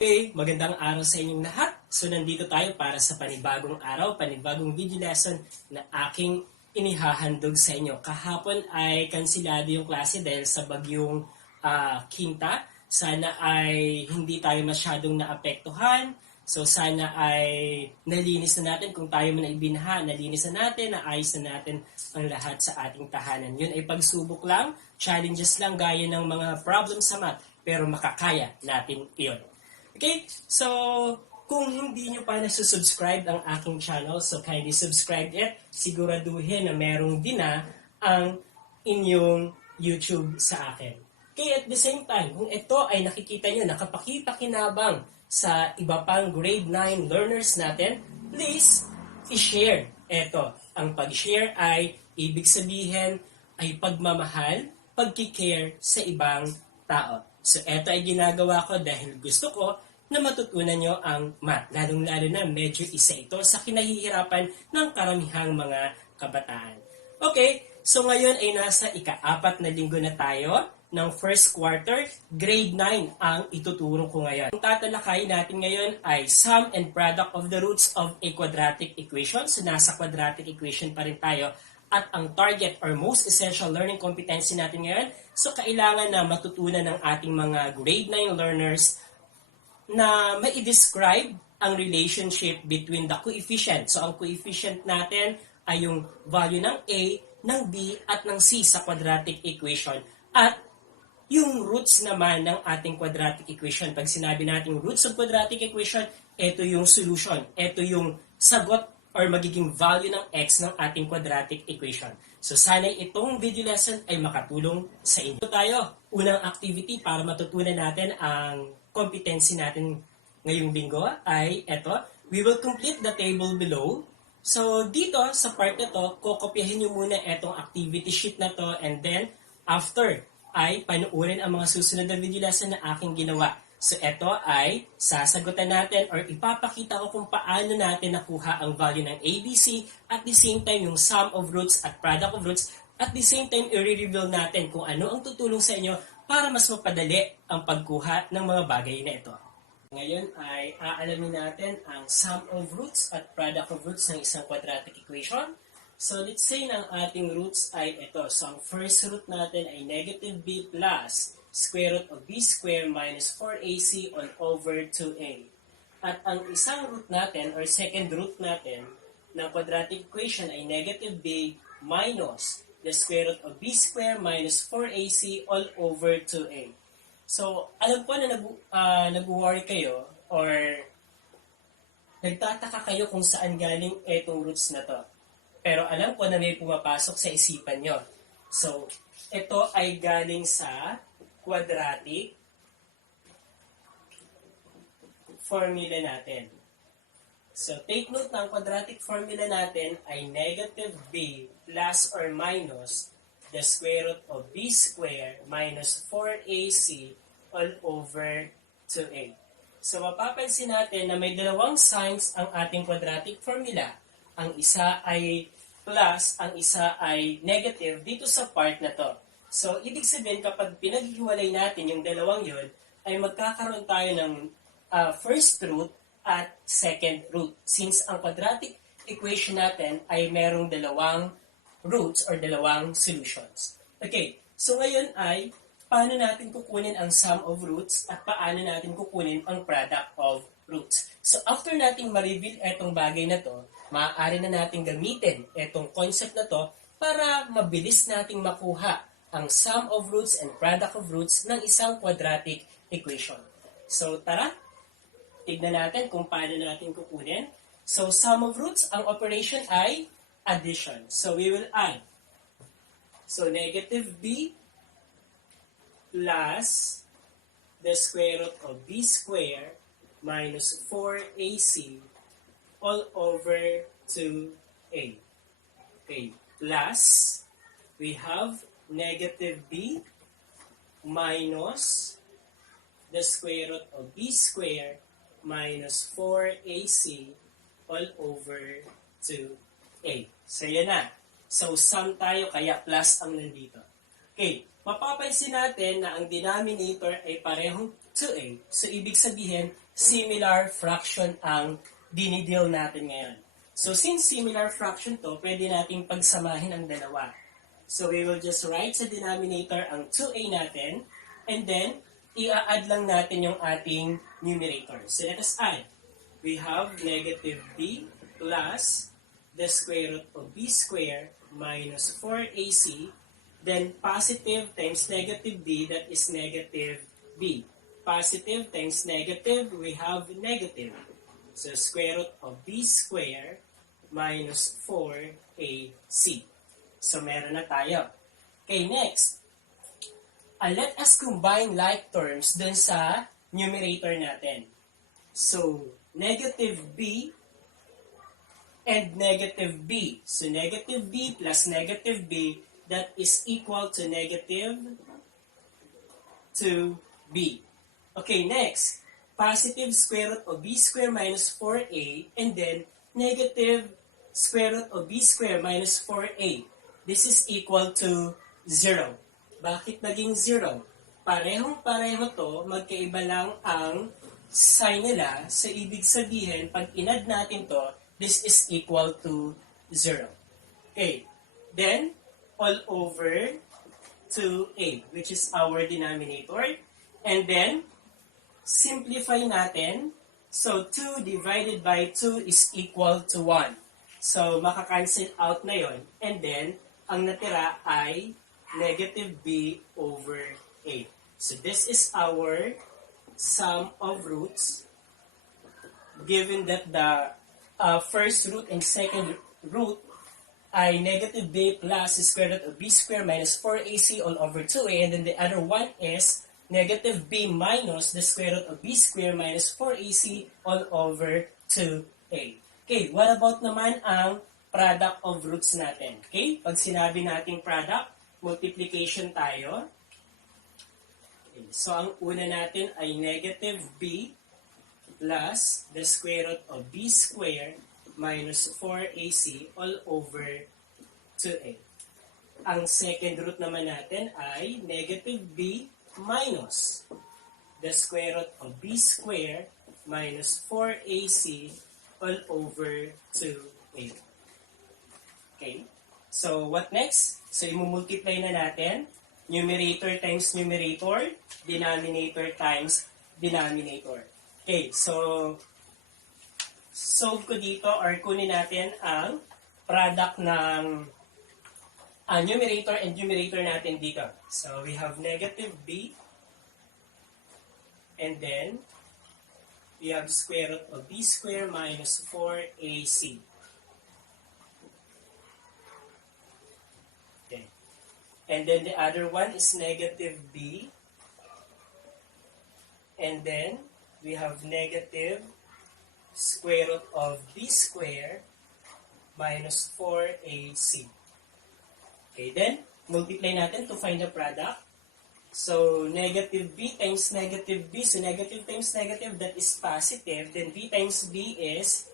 Okay, magandang araw sa inyong lahat. So nandito tayo para sa panibagong araw, panibagong video lesson na aking inihahandog sa inyo. Kahapon ay kansilado yung klase dahil sa bagyong Kinta. Sana ay hindi tayo masyadong naapektuhan. So sana ay nalinis na natin kung tayo man ay binaha, nalinis na natin, naayos na natin ang lahat sa ating tahanan. Yun ay pagsubok lang, challenges lang gaya ng mga problem sa math, pero makakaya natin iyon. Okay, so kung hindi nyo pa nasusubscribe ang aking channel, so kindly subscribe it. Siguraduhin na merong din na ang inyong YouTube sa akin. Okay, at the same time, kung ito ay nakikita nyo, nakapakipakinabang sa iba pang grade 9 learners natin, please i-share. Ito, ang pag-share ay ibig sabihin ay pagmamahal, pagkikare sa ibang tao. So, ito ay ginagawa ko dahil gusto ko na matutunan nyo ang math. Lalong-lalo na medyo isa ito sa kinahihirapan ng karamihang mga kabataan. Okay, so ngayon ay nasa ika-4 na linggo na tayo ng first quarter. Grade 9 ang ituturo ko ngayon. Ang tatalakayin natin ngayon ay sum and product of the roots of a quadratic equation. So nasa quadratic equation pa rin tayo. At ang target or most essential learning competency natin ngayon, so kailangan na matutunan ng ating mga grade 9 learners na mai-describe ang relationship between the coefficient. So ang coefficient natin ay yung value ng A, ng B, at ng C sa quadratic equation. At yung roots naman ng ating quadratic equation. Pag sinabi natin roots of quadratic equation, ito yung solution. Ito yung sagot or magiging value ng x ng ating quadratic equation. So sana itong video lesson ay makatulong sa inyo. Ito tayo, unang activity para matutunan natin ang competency natin ngayong linggo ay ito. We will complete the table below. So dito sa part na to, kokopyahin nyo muna itong activity sheet na to and then after ay panuorin ang mga susunod na video lesson na aking ginawa. So ito ay sasagutan natin or ipapakita ko kung paano natin nakuha ang value ng ABC, at the same time yung sum of roots at product of roots, at the same time i-reveal natin kung ano ang tutulong sa inyo para mas mapadali ang pagkuha ng mga bagay na ito. Ngayon ay aalamin natin ang sum of roots at product of roots ng isang quadratic equation. So let's say ng ating roots ay ito. So ang first root natin ay negative b plus square root of b square minus 4ac all over 2a. At ang isang root natin or second root natin ng quadratic equation ay negative b minus the square root of b square minus 4ac all over 2a. So, alam ko na nag-worry kayo or nagtataka kayo kung saan galing etong roots na to. Pero alam ko na may pumapasok sa isipan nyo. So, ito ay galing sa quadratic formula natin. So, take note na ang quadratic formula natin ay negative b plus or minus the square root of b square minus 4ac all over 2a. So, mapapansin natin na may dalawang signs ang ating quadratic formula. Ang isa ay plus, ang isa ay negative dito sa part na to. So, ibig sabihin kapag pinaghiwalay natin yung dalawang yun, ay magkakaroon tayo ng first root at second root. Since ang quadratic equation natin ay merong dalawang roots or dalawang solutions. Okay, so ngayon ay paano natin kukunin ang sum of roots at paano natin kukunin ang product of roots. So after nating ma-reveal itong bagay na to, maaari na natin gamitin itong concept na to para mabilis nating makuha ang sum of roots and product of roots ng isang quadratic equation. So tara, tignan natin kung paano natin kukunin. So, sum of roots, ang operation ay addition. So, we will add. So, negative b plus the square root of b square minus 4ac all over 2a. Okay, plus we have negative b minus the square root of b square minus 4ac all over 2a. So, yan na. So, sum tayo, kaya plus ang nandito. Okay, mapapansin natin na ang denominator ay parehong 2a. So, ibig sabihin, similar fraction ang dinideal natin ngayon. So since similar fraction to, pwede nating pagsamahin ang dalawa. So we will just write sa denominator ang 2a natin, and then i-add lang natin yung ating numerator. So let us add. We have negative b plus the square root of b squared minus 4ac, then positive times negative b, that is negative b. Positive times negative, we have negative. So square root of b squared minus 4ac. So meron na tayo. Okay, next. Let us combine like terms dun sa numerator natin. So, negative b and negative b. So, negative b plus negative b, that is equal to negative 2b. Okay, next. Positive square root of b squared minus 4a, and then negative square root of b squared minus 4a. This is equal to 0. Bakit naging 0? Parehong-pareho to, magkaiba lang ang sign nila. So, ibig sabihin, pag inad natin to, this is equal to 0. Okay. Then, all over 2a, which is our denominator. And then, simplify natin. So, 2 divided by 2 is equal to 1. So, makakancel out na yon. And then, ang natira ay negative b over a. So, this is our sum of roots, given that the first root and second root ay negative b plus the square root of b squared minus 4ac all over 2a, and then the other one is negative b minus the square root of b squared minus 4ac all over 2a. Okay, what about naman ang product of roots natin? Okay, pag sinabi nating product, multiplication tayo. Okay, so, ang una natin ay negative b plus the square root of b squared minus 4ac all over 2a. Ang second root naman natin ay negative b minus the square root of b squared minus 4ac all over 2a. Okay? So, what next? So, imumultiply na natin. Numerator times numerator, denominator times denominator. Okay, so, solve ko dito or kunin natin ang product ng numerator and numerator natin dito. So, we have negative b, and then, we have square root of b squared minus 4ac. Okay. And then the other one is negative b. And then, we have negative square root of b squared minus 4ac. Okay, then, multiply natin to find the product. So, negative b times negative b. So, negative times negative, that is positive. Then, b times b is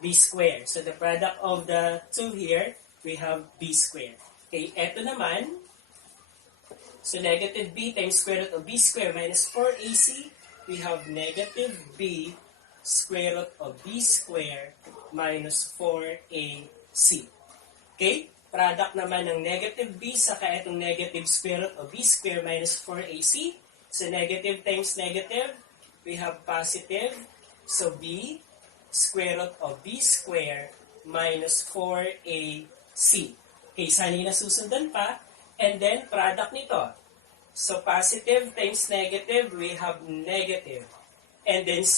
b squared. So, the product of the two here, we have b squared. Okay, eto naman. So, negative b times square root of b squared minus 4ac. We have negative b square root of b squared minus 4ac. Okay? Product naman ng negative b saka itong negative square root of b squared minus 4ac. So, negative times negative, we have positive. So, b square root of b squared minus 4ac. Okay, sana yung nasusundan pa. And then, product nito. So, positive times negative, we have negative. And then,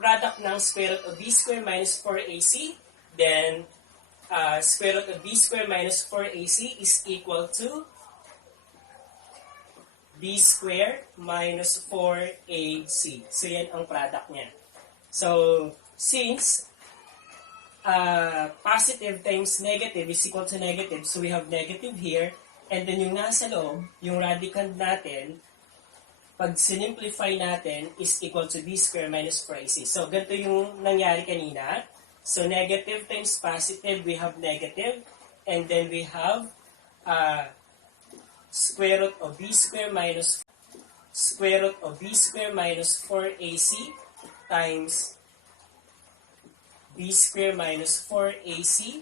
product ng square root of b squared minus 4ac. Then, square root of b squared minus 4ac is equal to b squared minus 4ac. So, yan ang product niya. So, since positive times negative is equal to negative, so we have negative here, and then yung nasa loob, yung radicand natin, pag sinimplify natin, is equal to b squared minus 4ac. So, ganito yung nangyari kanina. So, negative times positive, we have negative. And then we have square root of b squared minus 4. square root of b square minus 4ac times b square minus 4ac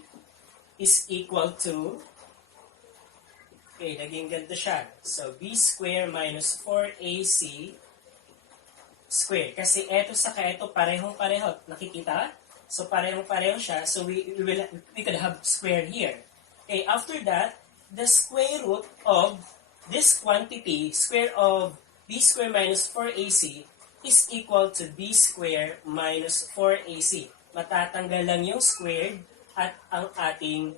is equal to, okay, naging ganito siya. So, b square minus 4ac square. Kasi eto sa eto parehong-pareho. Nakikita? So, parehong-pareho siya. So, we could have square here. Okay, after that, the square root of this quantity, square of b square minus 4ac, is equal to b square minus 4ac. Matatanggal lang yung squared at ang ating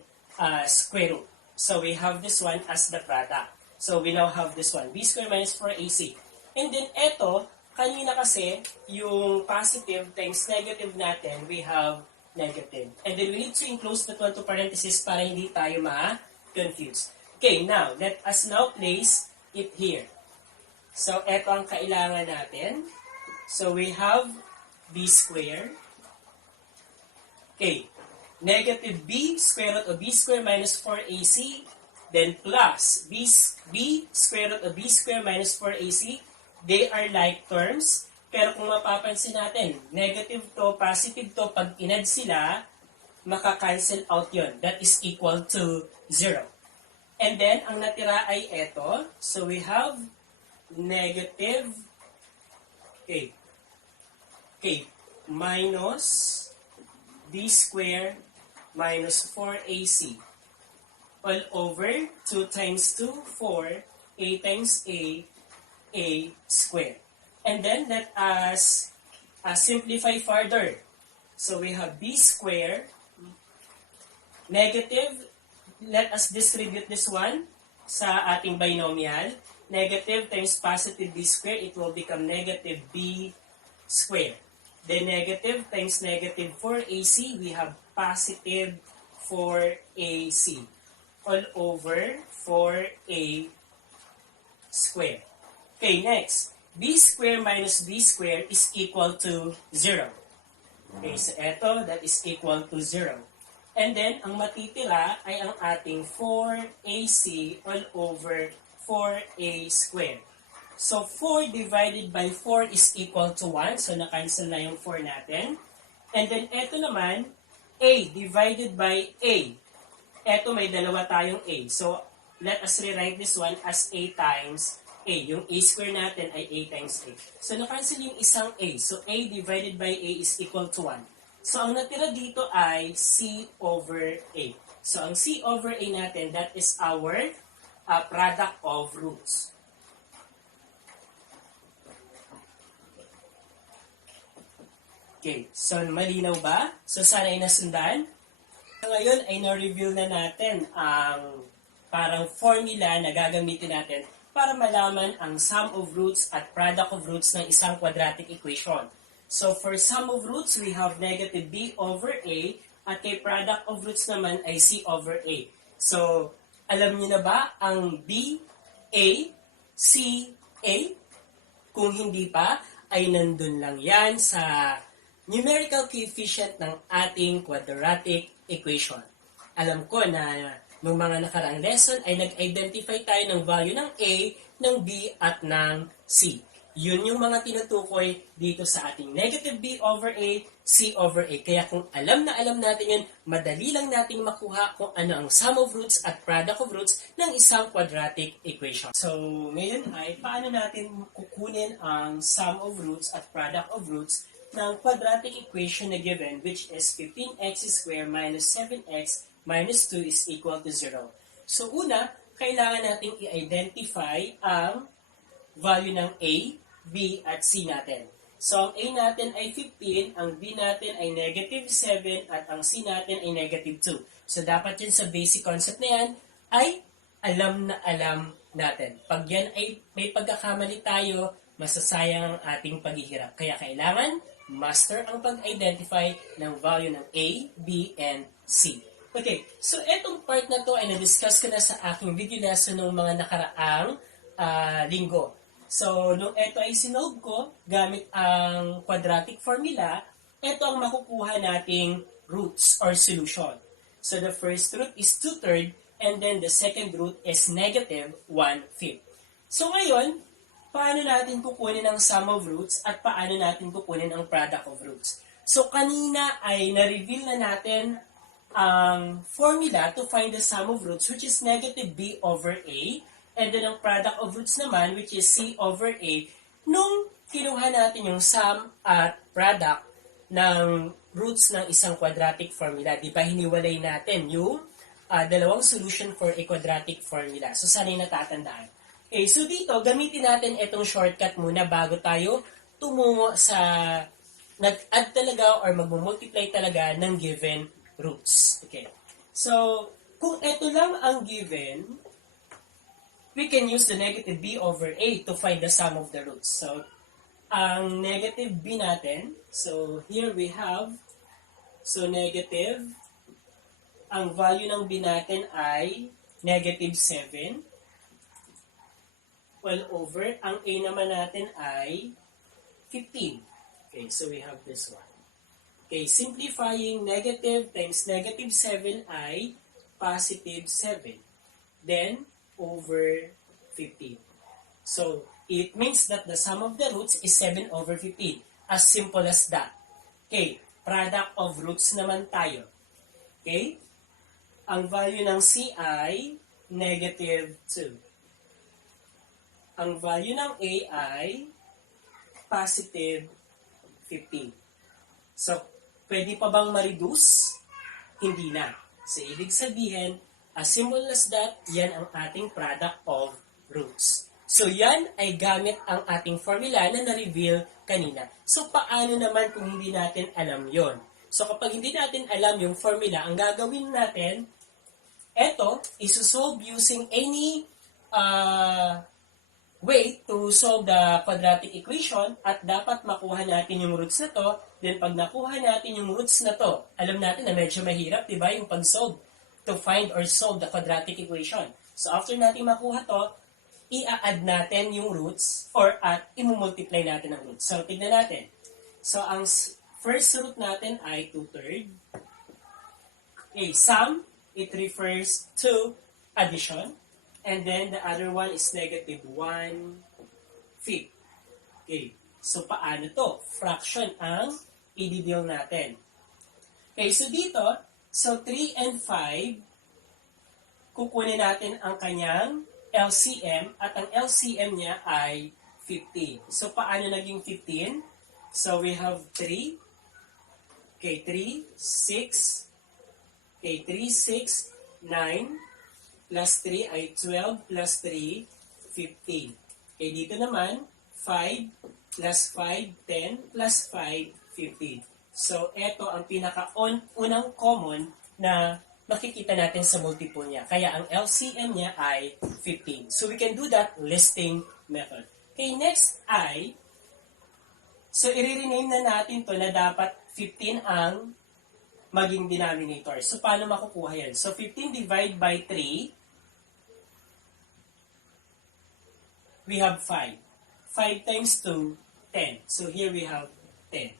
square root. So we have this one as the product. So we now have this one, b square minus 4ac. And then eto, kanina kasi, yung positive times negative natin, we have negative. And then we need to enclose that one to parentheses para hindi tayo ma-confuse. Okay, now, let us now place it here. So, eto ang kailangan natin. So, we have b square. Okay, negative b square root of b square minus 4ac, then plus b square root of b square minus 4ac. They are like terms, pero kung mapapansin natin, negative to, positive to, pag inad sila, maka-cancel out yon. That is equal to 0. And then, ang natira ay eto. So, we have negative, okay, minus b square minus 4ac all over 2 times 2, 4, a times a square. And then, let us simplify further. So, we have b square negative, let us distribute this one sa ating binomial. Negative times positive b square, it will become negative b square. Then negative times negative 4ac, we have positive 4ac all over 4a square. Okay, next. B square minus b square is equal to 0. Okay, so eto, that is equal to 0. And then, ang matitira ay ang ating 4ac all over 4a square. So, 4 divided by 4 is equal to 1. So, na-cancel na yung 4 natin. And then, eto naman, a divided by a. Eto, may dalawa tayong a. So, let us rewrite this one as a times a. Yung a square natin ay a times a. So, na-cancel yung isang a. So, a divided by a is equal to 1. So, ang natira dito ay c over a. So, ang c over a natin, that is our product of roots. Okay, so malinaw ba? So, sana ay nasundan. So, ngayon ay na-reveal na natin ang parang formula na gagamitin natin para malaman ang sum of roots at product of roots ng isang quadratic equation. So, for sum of roots, we have negative b over a, at kay product of roots naman ay c over a. So, alam niyo na ba ang b, a, c, a? Kung hindi pa, ay nandun lang yan sa numerical coefficient ng ating quadratic equation. Alam ko na nung mga nakaraang lesson ay nag-identify tayo ng value ng a, ng b, at ng c. Yun yung mga tinutukoy dito sa ating negative b over a, c over a. Kaya kung alam na alam natin yun, madali lang nating makuha kung ano ang sum of roots at product of roots ng isang quadratic equation. So, ngayon ay paano natin kukunin ang sum of roots at product of roots ng quadratic equation na given, which is 15x squared minus 7x minus 2 is equal to 0. So, una, kailangan nating i-identify ang value ng a, b, at c natin. So, ang a natin ay 15, ang b natin ay negative 7, at ang c natin ay negative 2. So, dapat yun sa basic concept na yan ay alam na alam natin. Pag yan ay may pagkakamali tayo, masasayang ang ating paghihirap. Kaya kailangan master ang pag-identify ng value ng a, b, and c. Okay, so etong part na to ay na-discuss ko na sa aking video lesson ng mga nakaraang linggo. So, nung ito ay sinolve ko, gamit ang quadratic formula, ito ang makukuha nating roots or solution. So, the first root is 2/3, and then the second root is negative 1/5. So, ngayon, paano natin kukunin ang sum of roots at paano natin kukunin ang product of roots. So kanina ay na-reveal na natin ang formula to find the sum of roots, which is negative b over a, and then ang product of roots naman, which is c over a, nung kinuha natin yung sum at product ng roots ng isang quadratic formula. Di ba hiniwalay natin yung dalawang solution for a quadratic formula. So sana yung natatandaan. Okay, so dito, gamitin natin itong shortcut muna bago tayo tumungo sa nag-add talaga or mag-multiply talaga ng given roots. Okay. So, kung ito lang ang given, we can use the negative b over a to find the sum of the roots. So, ang negative b natin, so here we have, so negative, ang value ng b natin ay negative 7, well over, ang a naman natin ay 15. Okay, so we have this one. Okay, simplifying negative times negative 7 ay positive 7. Then, over 15. So, it means that the sum of the roots is 7 over 15. As simple as that. Okay, product of roots naman tayo. Okay? Ang value ng c ay negative 2. Ang value ng a ay positive 15. So, pwede pa bang ma-reduce? Hindi na. So, ibig sabihin, as simple as that, yan ang ating product of roots. So, yan ay gamit ang ating formula na na-reveal kanina. So, paano naman kung hindi natin alam yon? So, kapag hindi natin alam yung formula, ang gagawin natin, eto, isosolve using any way to solve the quadratic equation at dapat makuha natin yung roots na to. Then pag nakuha natin yung roots na to, alam natin na medyo mahirap, di ba, yung pag-solve to find or solve the quadratic equation. So after natin makuha to, i-add natin yung roots or at imumultiply natin ang roots. So tignan natin. So ang first root natin ay 2/3. Okay, sum, it refers to addition. And then, the other one is negative 1/5. Okay. So, paano to? Fraction ang i-deal natin. Okay, so dito, so 3 and 5, kukunin natin ang kanyang LCM, at ang LCM niya ay 15. So, paano naging 15? So, we have 3. Okay, 3, 6. Okay, 3, 6, 9. Plus 3 ay 12 plus 3, 15. Okay, dito naman, 5 plus 5, 10 plus 5, 15. So, ito ang pinaka-unang common na makikita natin sa multiple niya. Kaya ang LCM niya ay 15. So, we can do that listing method. Okay, next ay, so i-rename na natin to na dapat 15 ang maging denominator. So, paano makukuha yan? So, 15 divided by 3, we have 5. 5 times 2, 10. So, here we have 10.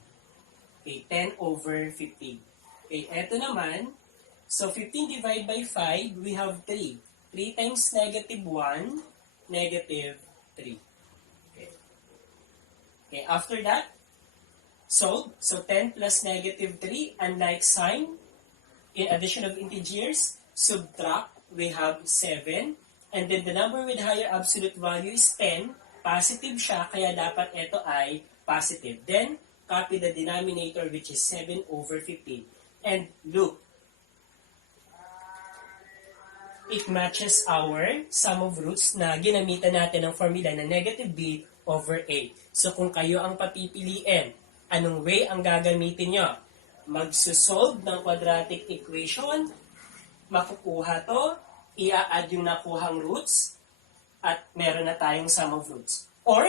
Okay, 10 over 15. Okay, eto naman, so 15 divided by 5, we have 3. 3 times negative 1, negative 3. Okay. Okay, after that, so 10 plus negative 3, unlike sign, in addition of integers, subtract, we have 7. And then the number with higher absolute value is 10. Positive siya, kaya dapat ito ay positive. Then, copy the denominator, which is 7 over 15. And look, it matches our sum of roots na ginamitan natin ng formula na negative b over a. So, kung kayo ang papipiliin, anong way ang gagamitin nyo? Magsusolve ng quadratic equation, makukuha to, i-add yung nakuhang roots, at meron na tayong sum of roots. Or,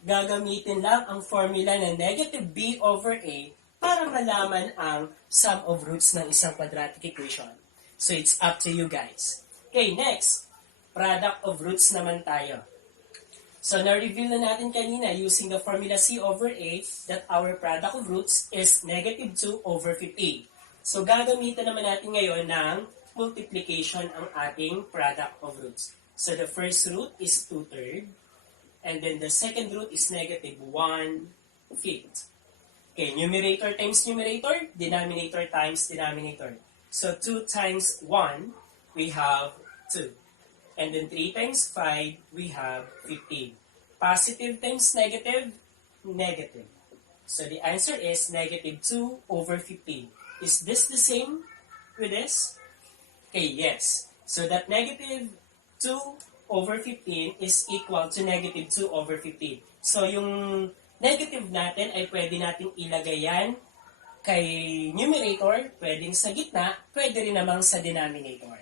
gagamitin lang ang formula na negative b over a para malaman ang sum of roots ng isang quadratic equation. So, it's up to you guys. Okay, next. Product of roots naman tayo. So, na-reveal na natin kanina using the formula c over a that our product of roots is negative 2 over 15. So, gagamitin naman natin ngayon ng multiplication ang ating product of roots. So, the first root is 2/3. And then the second root is negative 1/5. Okay, numerator times numerator, denominator times denominator. So 2 times 1, we have 2. And then 3 times 5, we have 15. Positive times negative, negative. So the answer is negative 2/15. Is this the same with this? Okay, yes. So that negative 2/15 is equal to negative 2/15. So yung negative natin ay pwede nating ilagay yan kay numerator, pwedeng sa gitna, pwede rin namang sa denominator.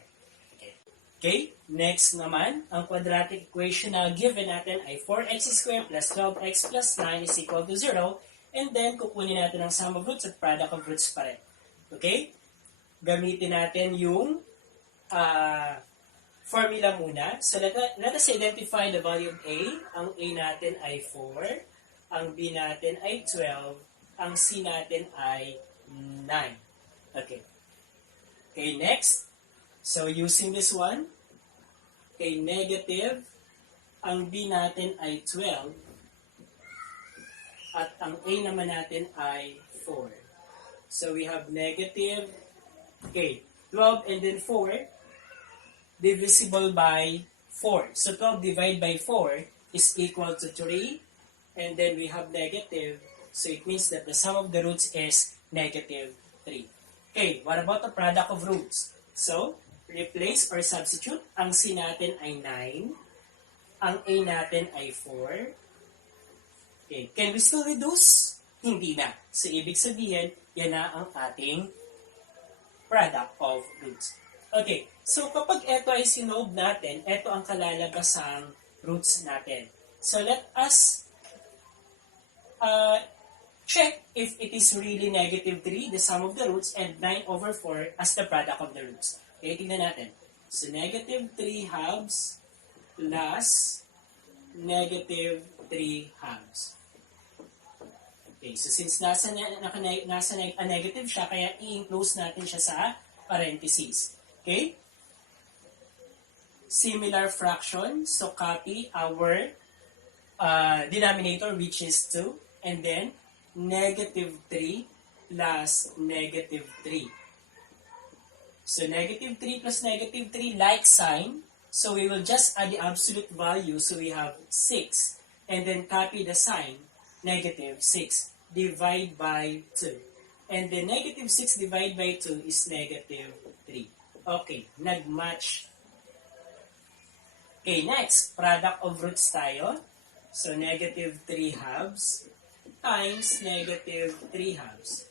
Okay, next naman, ang quadratic equation na given natin ay 4x squared plus 12x plus 9 is equal to 0. And then, kukunin natin ang sum of roots at product of roots pa rin. Okay? Gamitin natin yung formula muna. So, let us identify the value of A. Ang A natin ay 4. Ang B natin ay 12. Ang C natin ay 9. Okay. Okay, next. So, using this one, okay, negative, ang B natin ay 12, at ang A naman natin ay 4. So, we have negative, okay, 12 and then 4, divisible by 4. So, 12 divided by 4 is equal to 3, and then we have negative, so it means that the sum of the roots is negative 3. Okay, what about the product of roots? So, replace or substitute, ang C natin ay 9, ang A natin ay 4. Okay, can we still reduce? Hindi na. So, ibig sabihin, yan na ang ating product of roots. Okay, so kapag ito ay sinob natin, ito ang kalalabasang roots natin. So, let us check if it is really negative 3, the sum of the roots, and 9/4 as the product of the roots. Okay, tingnan natin. So, negative 3 halves plus negative 3 halves. Okay, so since nasa negative siya, kaya i-enclose natin siya sa parentheses. Okay? Similar fraction, so copy our denominator, which is 2, and then negative 3 plus negative 3. So, negative 3 plus negative 3, like sign. So, we will just add the absolute value. So, we have 6. And then, copy the sign, negative 6. Divide by 2. And then, negative 6 divided by 2 is negative 3. Okay, nag-match. Okay, next, product of roots tayo. So, negative 3 halves times negative 3 halves.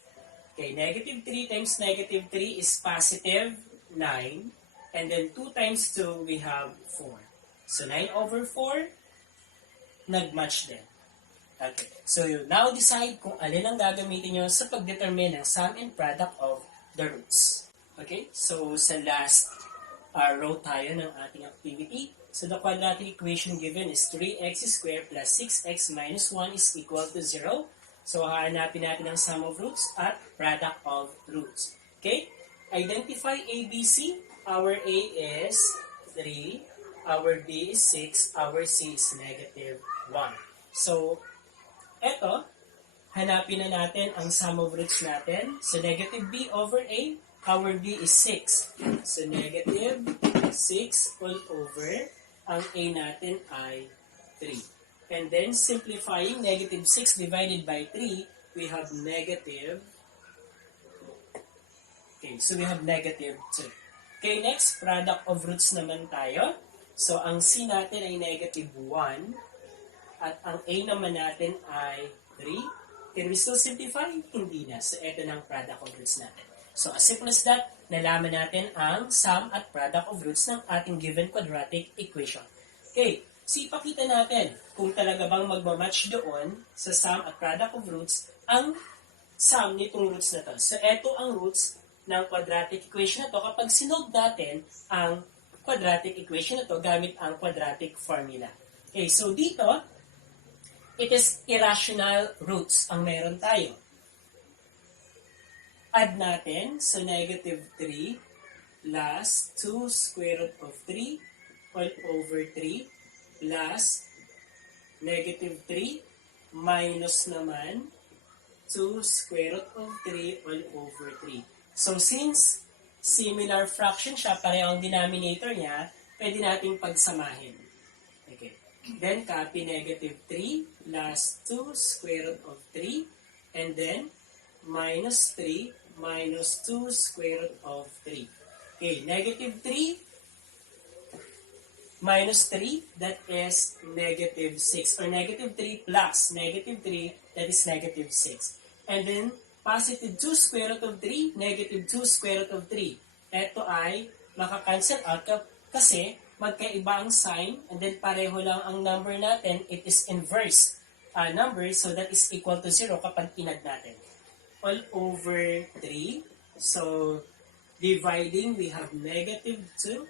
Okay, negative 3 times negative 3 is positive 9. And then 2 times 2, we have 4. So 9/4, nag-match din. Okay, so you now decide kung alin ang gagamitin nyo sa pag-determine ng sum and product of the roots. Okay, so sa last row tayo ng ating activity. So the quadratic equation given is 3x squared plus 6x minus 1 is equal to 0. So, hahanapin natin ang sum of roots at product of roots. Okay? Identify A, B, C. Our A is 3. Our B is 6. Our C is negative 1. So, eto, hanapin na natin ang sum of roots natin. So, negative B over A. Our B is 6. So, negative 6 all over. Ang A natin ay 3. And then, simplifying, negative 6 divided by 3, we have negative, okay, so we have negative 2. Okay, next, product of roots naman tayo. So, ang C natin ay negative 1, at ang A naman natin ay 3. Can we still simplify? Hindi na. So, ito na ang product of roots natin. So, as simple as that, nalaman natin ang sum at product of roots ng ating given quadratic equation. Okay, so ipakita natin kung talaga bang magmamatch doon sa sum at product of roots ang sum nitong roots na to. So, ito ang roots ng quadratic equation na to kapag sinolve natin ang quadratic equation na to gamit ang quadratic formula. Okay, so dito, it is irrational roots ang meron tayo. Add natin, so negative 3 plus 2 square root of 3 all over 3 plus negative 3 minus naman 2 square root of 3 all over 3. So since similar fraction siya, parehong denominator niya, pwede nating pagsamahin. Okay. Then copy negative 3 plus 2 square root of 3 and then minus 3 minus 2 square root of 3. Okay, negative 3 minus 3, that is negative 6. Or negative 3 plus negative 3, that is negative 6. And then, positive 2 square root of 3, negative 2 square root of 3. Ito ay makakancel out kasi magkaiba ang sign and then pareho lang ang number natin. It is inverse number, so that is equal to 0 kapag inad natin. All over 3. So, dividing, we have negative 2.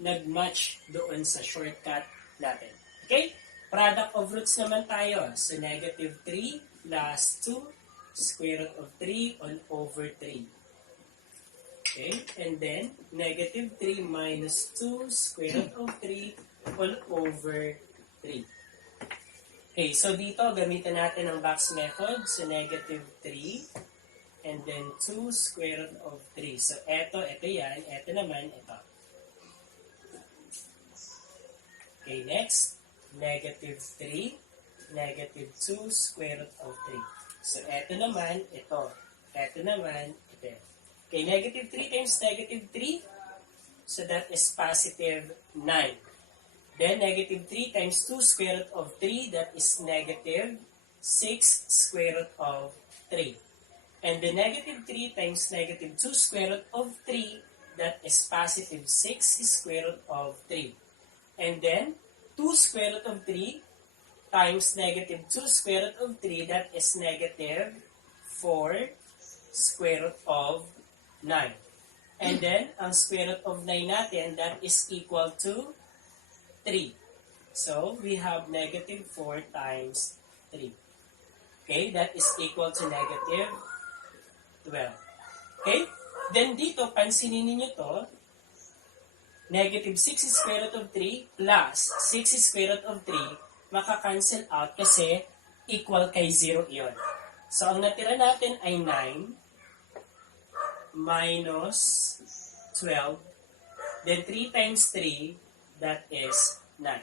Nag-match doon sa shortcut natin. Okay? Product of roots naman tayo. So, negative 3 plus 2 square root of 3 all over 3. Okay? And then, negative 3 minus 2 square root of 3 all over 3. Okay, so dito, gamitin natin ang box method. So, negative 3 and then 2 square root of 3. So, ito yan. Ito naman, ito. Okay, next, negative 3, negative 2 square root of 3. So, eto naman, ito. Eto naman, ito. Okay, negative 3 times negative 3, so that is positive 9. Then, negative 3 times 2 square root of 3, that is negative 6 square root of 3. And the negative 3 times negative 2 square root of 3, that is positive 6 square root of 3. And then, 2 square root of 3 times negative 2 square root of 3, that is negative 4 square root of 9. And then, ang square root of 9 natin, that is equal to 3. So, we have negative 4 times 3. Okay, that is equal to negative 12. Okay? Then dito, pansinin niyo to, negative 6 square root of 3 plus 6 square root of 3, makakancel out kasi equal kay 0 yon. So, ang natira natin ay 9 minus 12. Then 3 times 3, that is 9.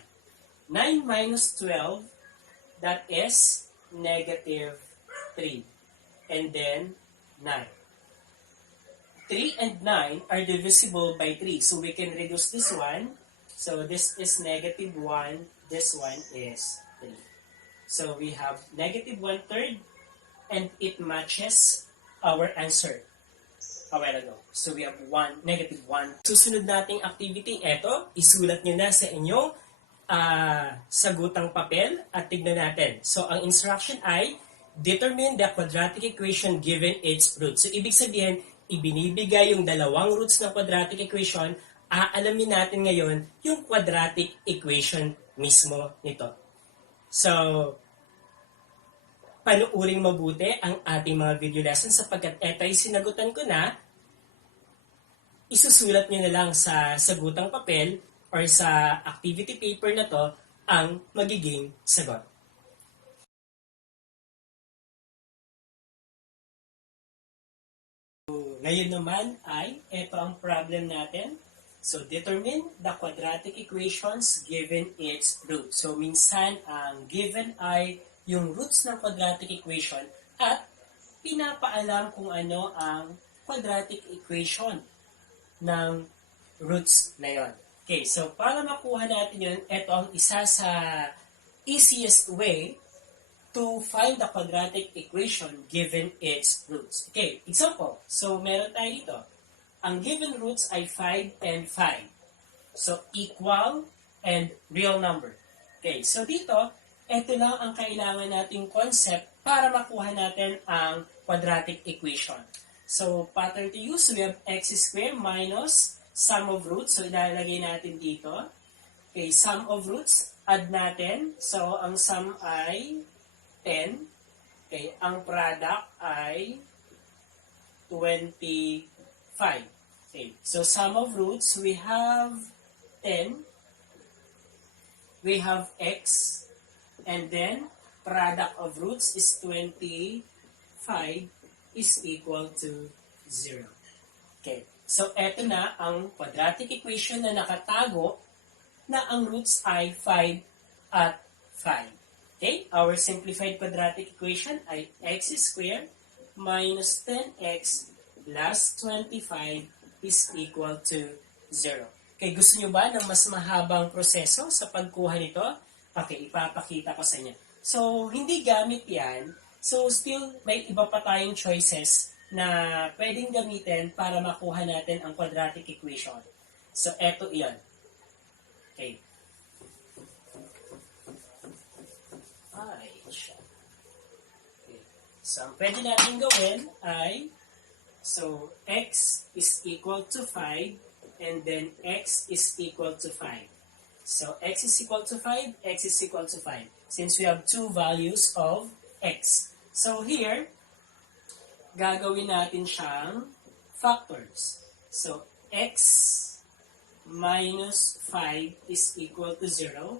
9 minus 12, that is negative 3. And then 9. 3 and 9 are divisible by 3. So we can reduce this one. So this is negative 1. This one is 3. So we have negative 1/3 and it matches our answer a while ago. So we have negative 1. Susunod nating activity, eto, isulat nyo na sa inyong sagutang papel at tignan natin. So ang instruction ay determine the quadratic equation given its roots. So ibig sabihin, ibinibigay yung dalawang roots ng quadratic equation, aalamin natin ngayon yung quadratic equation mismo nito. So, panuuring mabuti ang ating mga video lessons sapagkat eto ay sinagutan ko na, isusulat nyo na lang sa sagutang papel or sa activity paper na to ang magiging sagot. Ngayon naman ay, ito ang problem natin. So, determine the quadratic equations given its root. So, minsan, ang given ay yung roots ng quadratic equation at pinapaalam kung ano ang quadratic equation ng roots na yon. Okay, so para makuha natin yun, ito ang isa sa easiest way to find the quadratic equation given its roots. Okay, example. So, meron tayo dito. Ang given roots ay 5 and 5. So, equal and real number. Okay, so dito, ito lang ang kailangan nating concept para makuha natin ang quadratic equation. So, pattern to use, we have x squared minus sum of roots. So, ilalagay natin dito. Okay, sum of roots, add natin. So, ang sum ay 10. Okay, ang product ay 25. Okay, so sum of roots, we have 10. We have x. And then, product of roots is 25 is equal to 0. Okay. So, eto na ang quadratic equation na nakatago na ang roots ay 5 at 5. Okay? Our simplified quadratic equation ay x squared minus 10x plus 25 is equal to 0. Okay, gusto nyo ba ng mas mahabang proseso sa pagkuha nito? Okay, ipapakita ko sa inyo. So, hindi gamit yan. So, still, may iba pa tayong choices na pwedeng gamitin para makuha natin ang quadratic equation. So, eto iyon. Okay. Okay. So, ang pwede natin gawin ay, so, x is equal to 5, and then x is equal to 5. So, x is equal to 5, x is equal to 5. Since we have two values of x. So, here, gagawin natin siyang factors. So, x minus 5 is equal to 0.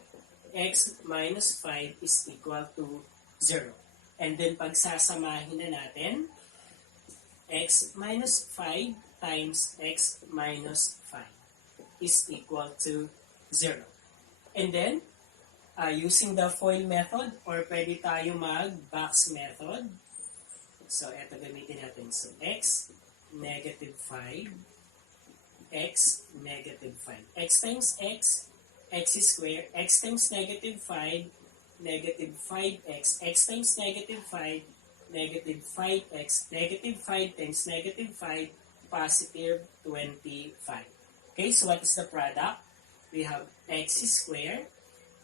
X minus 5 is equal to 0. And then, pagsasamahin na natin, x minus 5 times x minus 5 is equal to 0. And then, using the FOIL method, or pwede tayo mag-box method. So, eto gamitin natin. So, x, negative 5, x, negative 5. X times x, x squared. X times negative 5, negative 5x. X times negative 5, negative 5x. Negative 5 times negative 5, positive 25. Okay, so what is the product? We have x squared,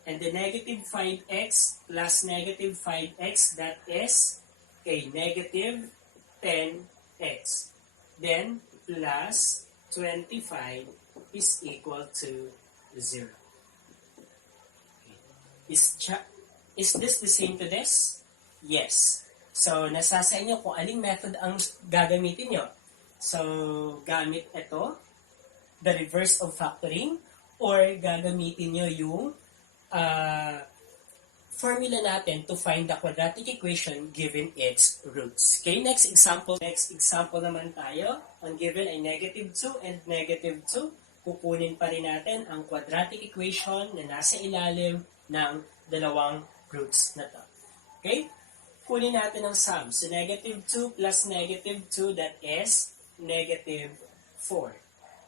and the negative 5x plus negative 5x, that is okay, negative 10x. Then, plus 25 is equal to 0. Okay. Is this the same to this? Yes. So, nasa sa inyo kung aling method ang gagamitin nyo. So, gamit ito, the reverse of factoring, or gagamitin nyo yung formula natin to find the quadratic equation given its roots. Okay, next example. Next example naman tayo. Ang given ay negative 2 and negative 2. Kukunin pa rin natin ang quadratic equation na nasa ilalim ng dalawang roots na to. Okay? Kunin natin ang sum. So, negative 2 plus negative 2, that is negative 4.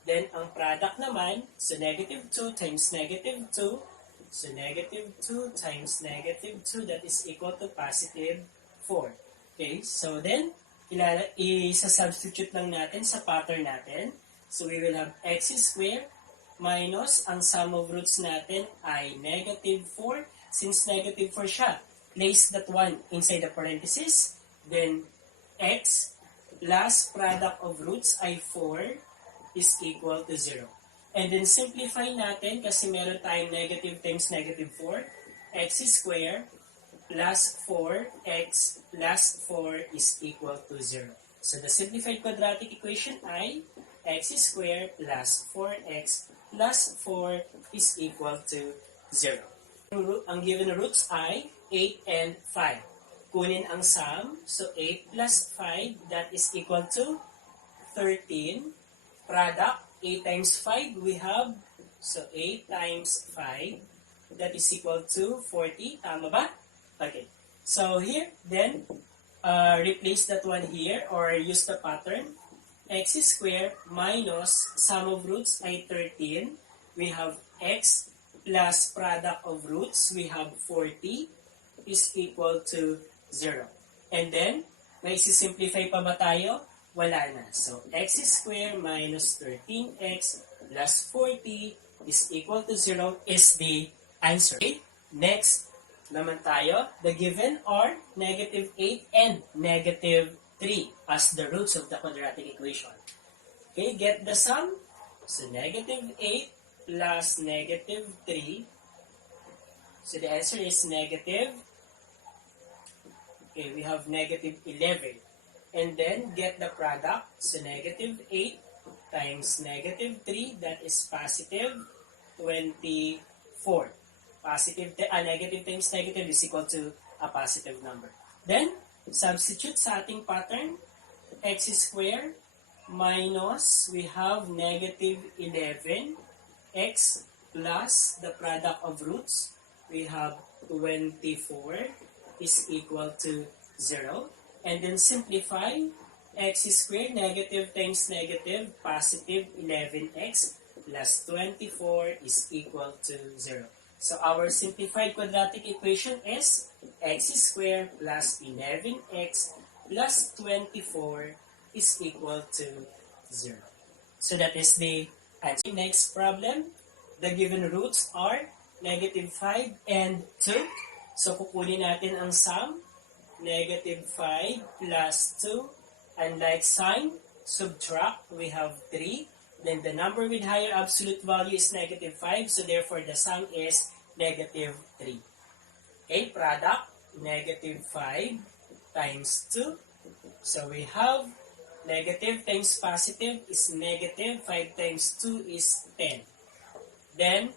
Then, ang product naman, so negative 2 times negative 2, so, negative 2 times negative 2, that is equal to positive 4. Okay, so then, isa-substitute lang natin sa pattern natin. So, we will have x squared minus ang sum of roots natin ay negative 4. Since negative 4 siya, place that one inside the parenthesis. Then, x plus product of roots ay 4 is equal to 0. And then simplify natin kasi meron tayong negative times negative 4. X squared plus 4x plus 4 is equal to 0. So the simplified quadratic equation ay x squared plus 4x plus 4 is equal to 0. Ang given roots ay 8 and 5. Kunin ang sum. So 8 plus 5, that is equal to 13. Product, 8 times 5, we have, so 8 times 5, that is equal to 40. Tama ba? Okay. So here, then, replace that one here, or use the pattern. X squared minus sum of roots ay 13. We have x plus product of roots, we have 40, is equal to 0. And then, may simplify pa ba tayo? Wala na. So, x squared minus 13x plus 40 is equal to 0 is the answer. Okay? Next naman tayo, the given are negative 8 and negative 3 as the roots of the quadratic equation. Okay, get the sum. So, negative 8 plus negative 3. So, the answer is negative. Okay, we have negative 11. And then, get the product. So, negative 8 times negative 3, that is positive 24. negative times negative is equal to a positive number. Then, substitute sa ating pattern, x squared minus, we have negative 11, x plus the product of roots, we have 24 is equal to 0. And then simplify, x squared, negative times negative, positive 11x plus 24 is equal to 0. So our simplified quadratic equation is x squared plus 11x plus 24 is equal to 0. So that is the answer. Next problem, the given roots are negative 5 and 2. So kukunin natin ang sum, negative 5 plus 2, and like sign, subtract, we have 3. Then the number with higher absolute value is negative 5, so therefore the sum is negative 3. Okay, product, negative 5 times 2. So we have negative times positive is negative, 5 times 2 is 10. Then,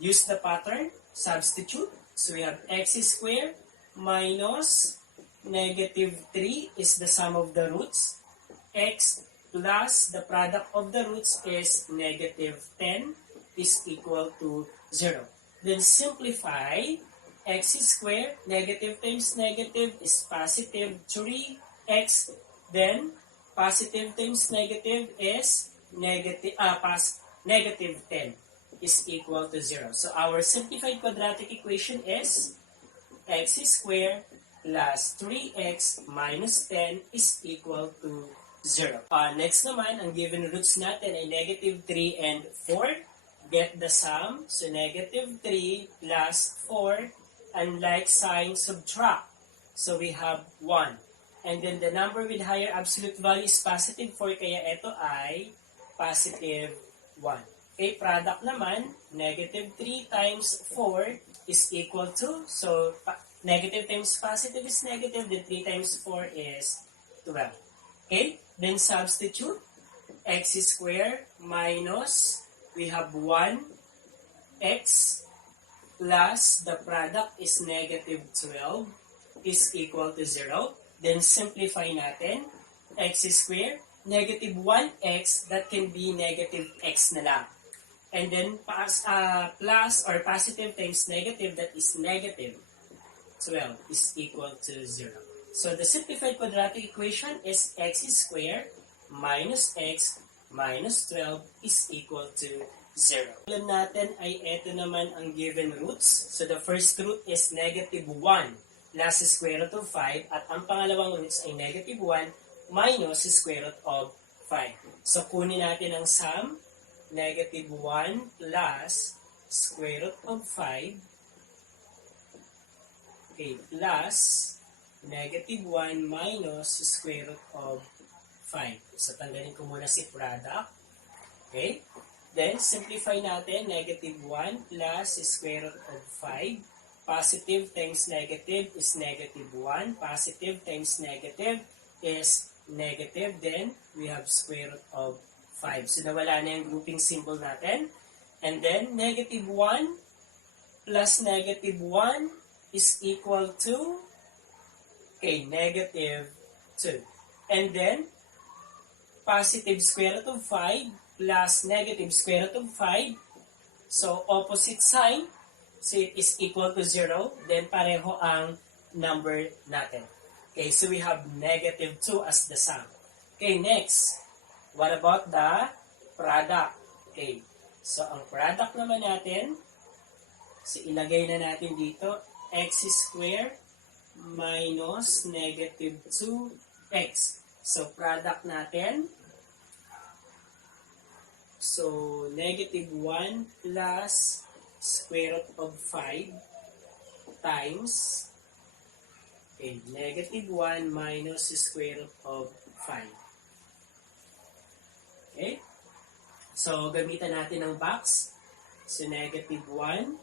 use the pattern, substitute. So we have x squared minus negative 3 is the sum of the roots. X plus the product of the roots is negative 10 is equal to 0. Then simplify, x squared, negative times negative is positive 3x. Then positive times negative is negative 10 is equal to 0. So our simplified quadratic equation is x squared plus 3x minus 10 is equal to 0. Next naman, ang given roots natin ay negative 3 and 4. Get the sum. So negative 3 plus 4, and like sign, subtract. So we have 1. And then the number with higher absolute value is positive 4, kaya ito ay positive 1. Okay, product naman, negative 3 times 4 is equal to, so negative times positive is negative, then 3 times 4 is 12. Okay, then substitute, x squared minus, we have 1x plus the product is negative 12 is equal to 0. Then simplify natin, x squared, negative 1x, that can be negative x na lang. And then plus or positive times negative, that is negative 12 is equal to 0. So the simplified quadratic equation is x squared minus x minus 12 is equal to 0. Problem natin ay ito naman ang given roots. So the first root is negative 1 plus square root of 5, at ang pangalawang roots ay negative 1 minus square root of 5. So kunin natin ang sum, negative 1 plus square root of 5, okay, plus negative 1 minus square root of 5. So tanggalin ko muna si product. Okay? Then simplify natin, negative 1 plus square root of 5. Positive times negative is negative 1. Positive times negative is negative. Then we have square root of 5. So nawala na yung grouping symbol natin. And then negative 1 plus negative 1 is equal to, okay, negative 2. And then positive square root of 5 plus negative square root of 5. So opposite sign. So it is equal to 0, then pareho ang number natin. Okay, so we have negative 2 as the sum. Okay, next. What about the product? Okay, so ang product naman natin, so ilagay na natin dito, x squared minus negative 2x. So product natin, so negative 1 plus square root of 5 times, okay, negative 1 minus square root of 5. Okay? So, gamitan natin ng box. So, negative 1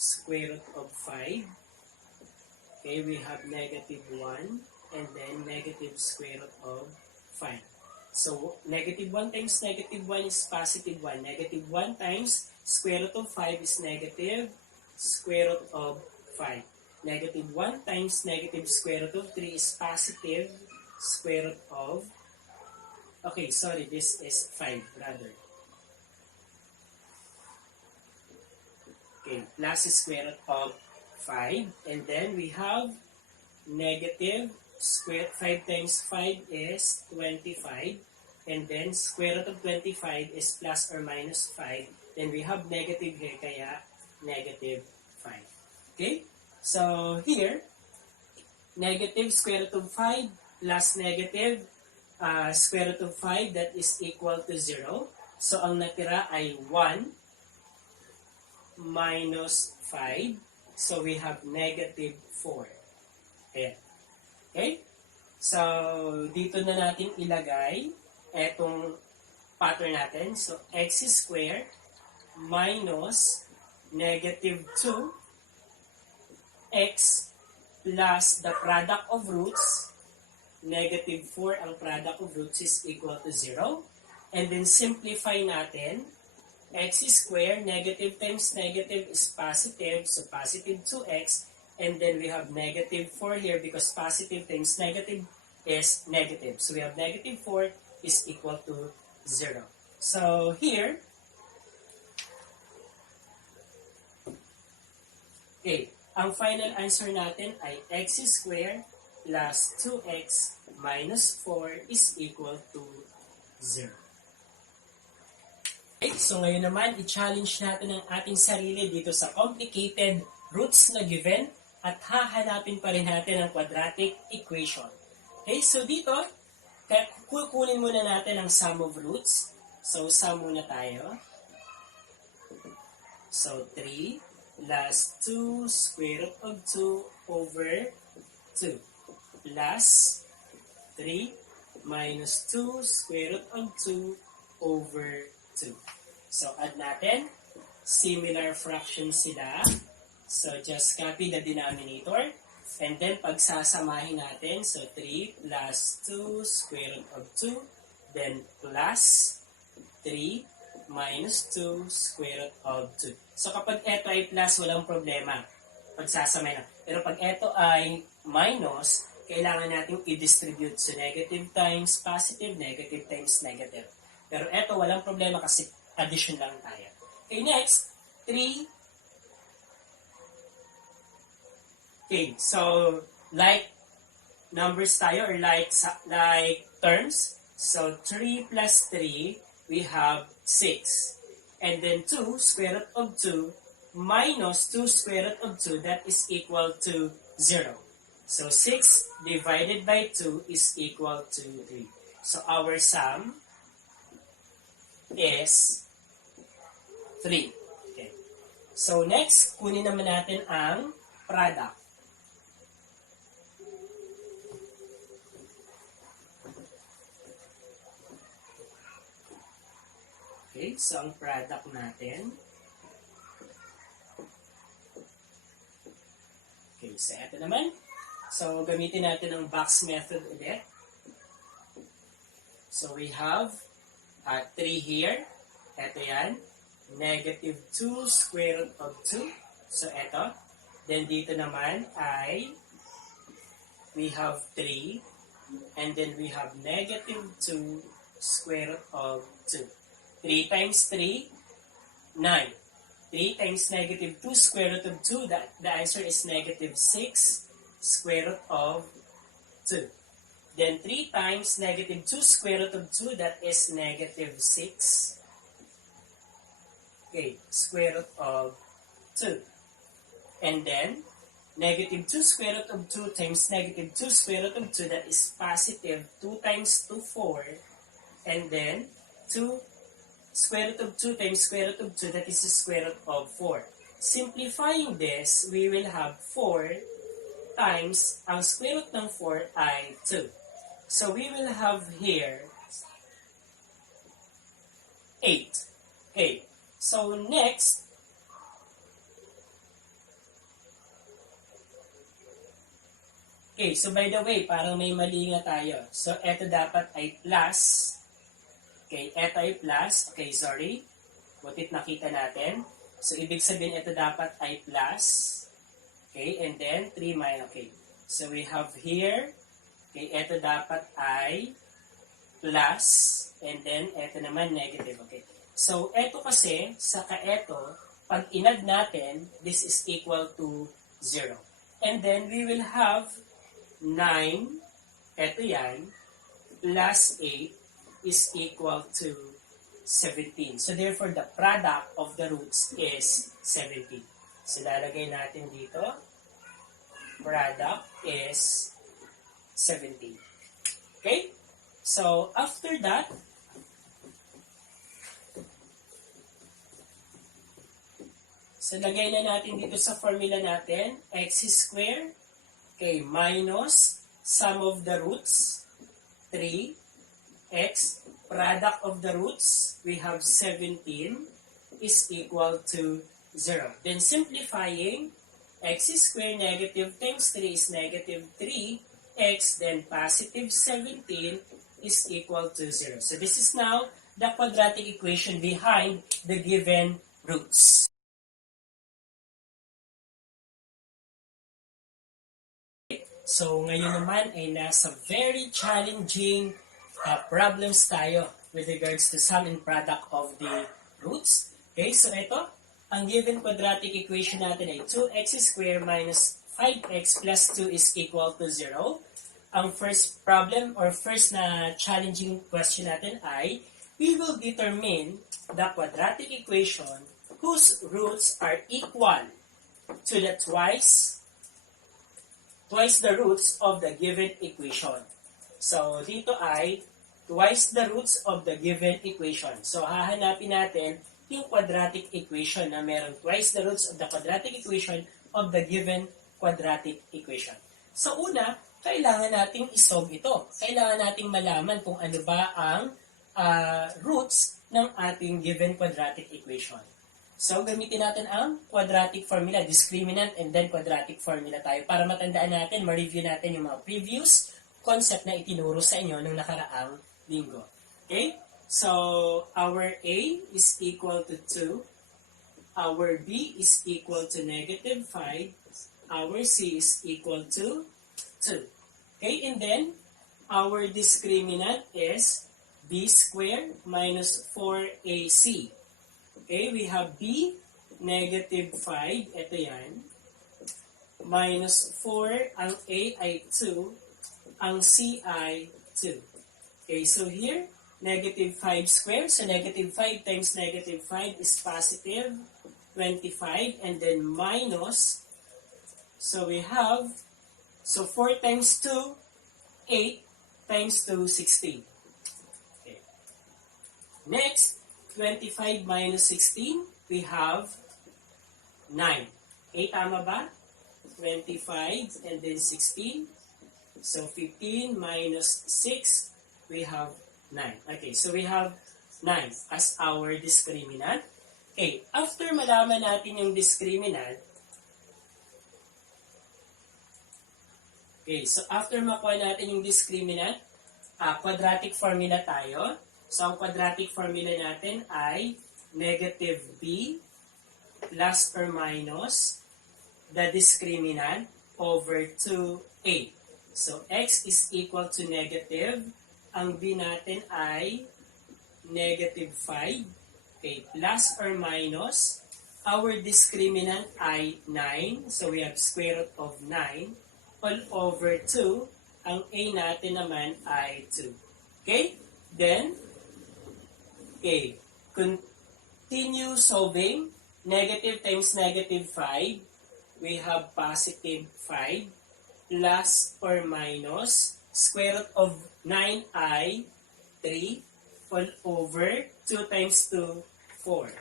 square root of 5. Okay, we have negative 1 and then negative square root of 5. So, negative 1 times negative 1 is positive 1. Negative 1 times square root of 5 is negative square root of 5. Negative 1 times negative square root of 3 is positive square root of, okay, sorry, this is 5 rather. Okay, plus square root of 5. And then we have negative square 5 times 5 is 25. And then square root of 25 is plus or minus 5. Then we have negative here, kaya negative 5. Okay? So here, negative square root of 5 plus negative square root of 5, that is equal to 0. So ang natira ay 1 minus 5. So we have negative 4. Ayan. Okay? So dito na natin ilagay etong pattern natin. So x squared minus negative 2x plus the product of roots, negative 4 ang product of roots is equal to 0. And then simplify natin, x squared, negative times negative is positive, so positive 2x, and then we have negative 4 here because positive times negative is negative. So we have negative 4 is equal to 0. So here, okay, ang final answer natin ay x squared plus 2x minus 4 is equal to 0. Okay, so ngayon naman, i-challenge natin ang ating sarili dito sa complicated roots na given at hahanapin pa rin natin ang quadratic equation. Okay, so dito, kukunin muna natin ang sum of roots. So, sum muna tayo. So, 3 plus 2 square root of 2 over 2 plus 3 minus 2 square root of 2 over 2. So, add natin. Similar fractions sila. So, just copy the denominator. And then, pagsasamahin natin. So, 3 plus 2 square root of 2. Then, plus 3 minus 2 square root of 2. So, kapag ito ay plus, walang problema. Pagsasamahin na. Pero pag ito ay minus, kailangan natin i-distribute. So, negative times positive, negative times negative. Pero ito, walang problema kasi addition lang tayo. Okay, next, 3. Okay, so, like numbers tayo or like terms. So, 3 plus 3, we have 6. And then 2 square root of 2 minus 2 square root of 2, that is equal to 0. So, 6 divided by 2 is equal to 3. So, our sum is 3. Okay. So, next, kunin naman natin ang product. Okay, so ang product natin. Okay, so ito naman. So, gamitin natin ang box method ulit. So, we have 3 here. Ito yan. Negative 2 square root of 2. So, ito. Then, dito naman ay we have 3. And then, we have negative 2 square root of 2. 3 times 3, 9. 3 times negative 2 square root of 2, the answer is negative 6 square root of 2. Then 3 times negative 2 square root of 2, that is negative 6. Okay, square root of 2. And then, negative 2 square root of 2 times negative 2 square root of 2, that is positive 2 times 2, 4. And then, 2 square root of 2 times square root of 2, that is the square root of 4. Simplifying this, we will have 4 times, ang square root ng 4 ay 2. So, we will have here 8. Okay. So, next, okay, so by the way, parang may mali nga tayo. So, eto dapat ay plus. Okay, eto ay plus. Okay, sorry. Butit nakita natin. So, ibig sabihin ito dapat ay plus. Okay, and then 3 minus, okay. So, we have here, okay, ito dapat ay plus, and then ito naman negative, okay. So, ito kasi, saka ito, pag inad natin, this is equal to 0. And then, we will have 9, ito yan, plus 8 is equal to 17. So, therefore, the product of the roots is 17. So, lalagay natin dito, product is 17. Okay? So, after that, so, lagay na natin dito sa formula natin, x squared, okay, minus sum of the roots, 3x, product of the roots, we have 17, is equal to 0. Then simplifying, x squared negative times 3 is negative 3x, then positive 17 is equal to 0. So this is now the quadratic equation behind the given roots. So ngayon naman ay nasa very challenging problems tayo with regards to sum and product of the roots. Okay, so ito, ang given quadratic equation natin ay 2x squared minus 5x plus 2 is equal to 0. Ang first problem or first na challenging question natin ay, we will determine the quadratic equation whose roots are equal to the twice the roots of the given equation. So, dito ay twice the roots of the given equation. So, hahanapin natin yung quadratic equation na meron twice the roots of the quadratic equation of the given quadratic equation. So, una, kailangan nating isolve ito. Kailangan nating malaman kung ano ba ang roots ng ating given quadratic equation. So, gamitin natin ang quadratic formula, discriminant and then quadratic formula tayo para matandaan natin, ma-review natin yung mga previous concept na itinuro sa inyo nung nakaraang linggo. Okay? So, our A is equal to 2. Our B is equal to negative 5. Our C is equal to 2. Okay? And then, our discriminant is B squared minus 4AC. Okay, we have B, negative 5, ito yan, minus 4, ang A ay 2, ang C ay 2. Okay, so here, negative 5 squared, so negative 5 times negative 5 is positive 25, and then minus, so we have, so 4 times 2, 8 times 2, 16. Okay. Next, 25 minus 16, we have 9. Okay, tama ba? 25 and then 16. So 15 minus 6, we have 9. Okay, so we have 9 as our discriminant. Okay, after malaman natin yung discriminant, okay, so after makuha natin yung discriminant, quadratic formula tayo. So, ang quadratic formula natin ay negative b plus or minus the discriminant over 2a. So, x is equal to negative. Ang b natin ay negative 5. Okay, plus or minus. Our discriminant ay 9. So, we have square root of 9 all over 2. Ang a natin naman ay 2. Okay? Then, okay, continue solving. Negative times negative 5, we have positive 5, plus or minus, square root of 9 ay 3, all over 2 times 2, 4.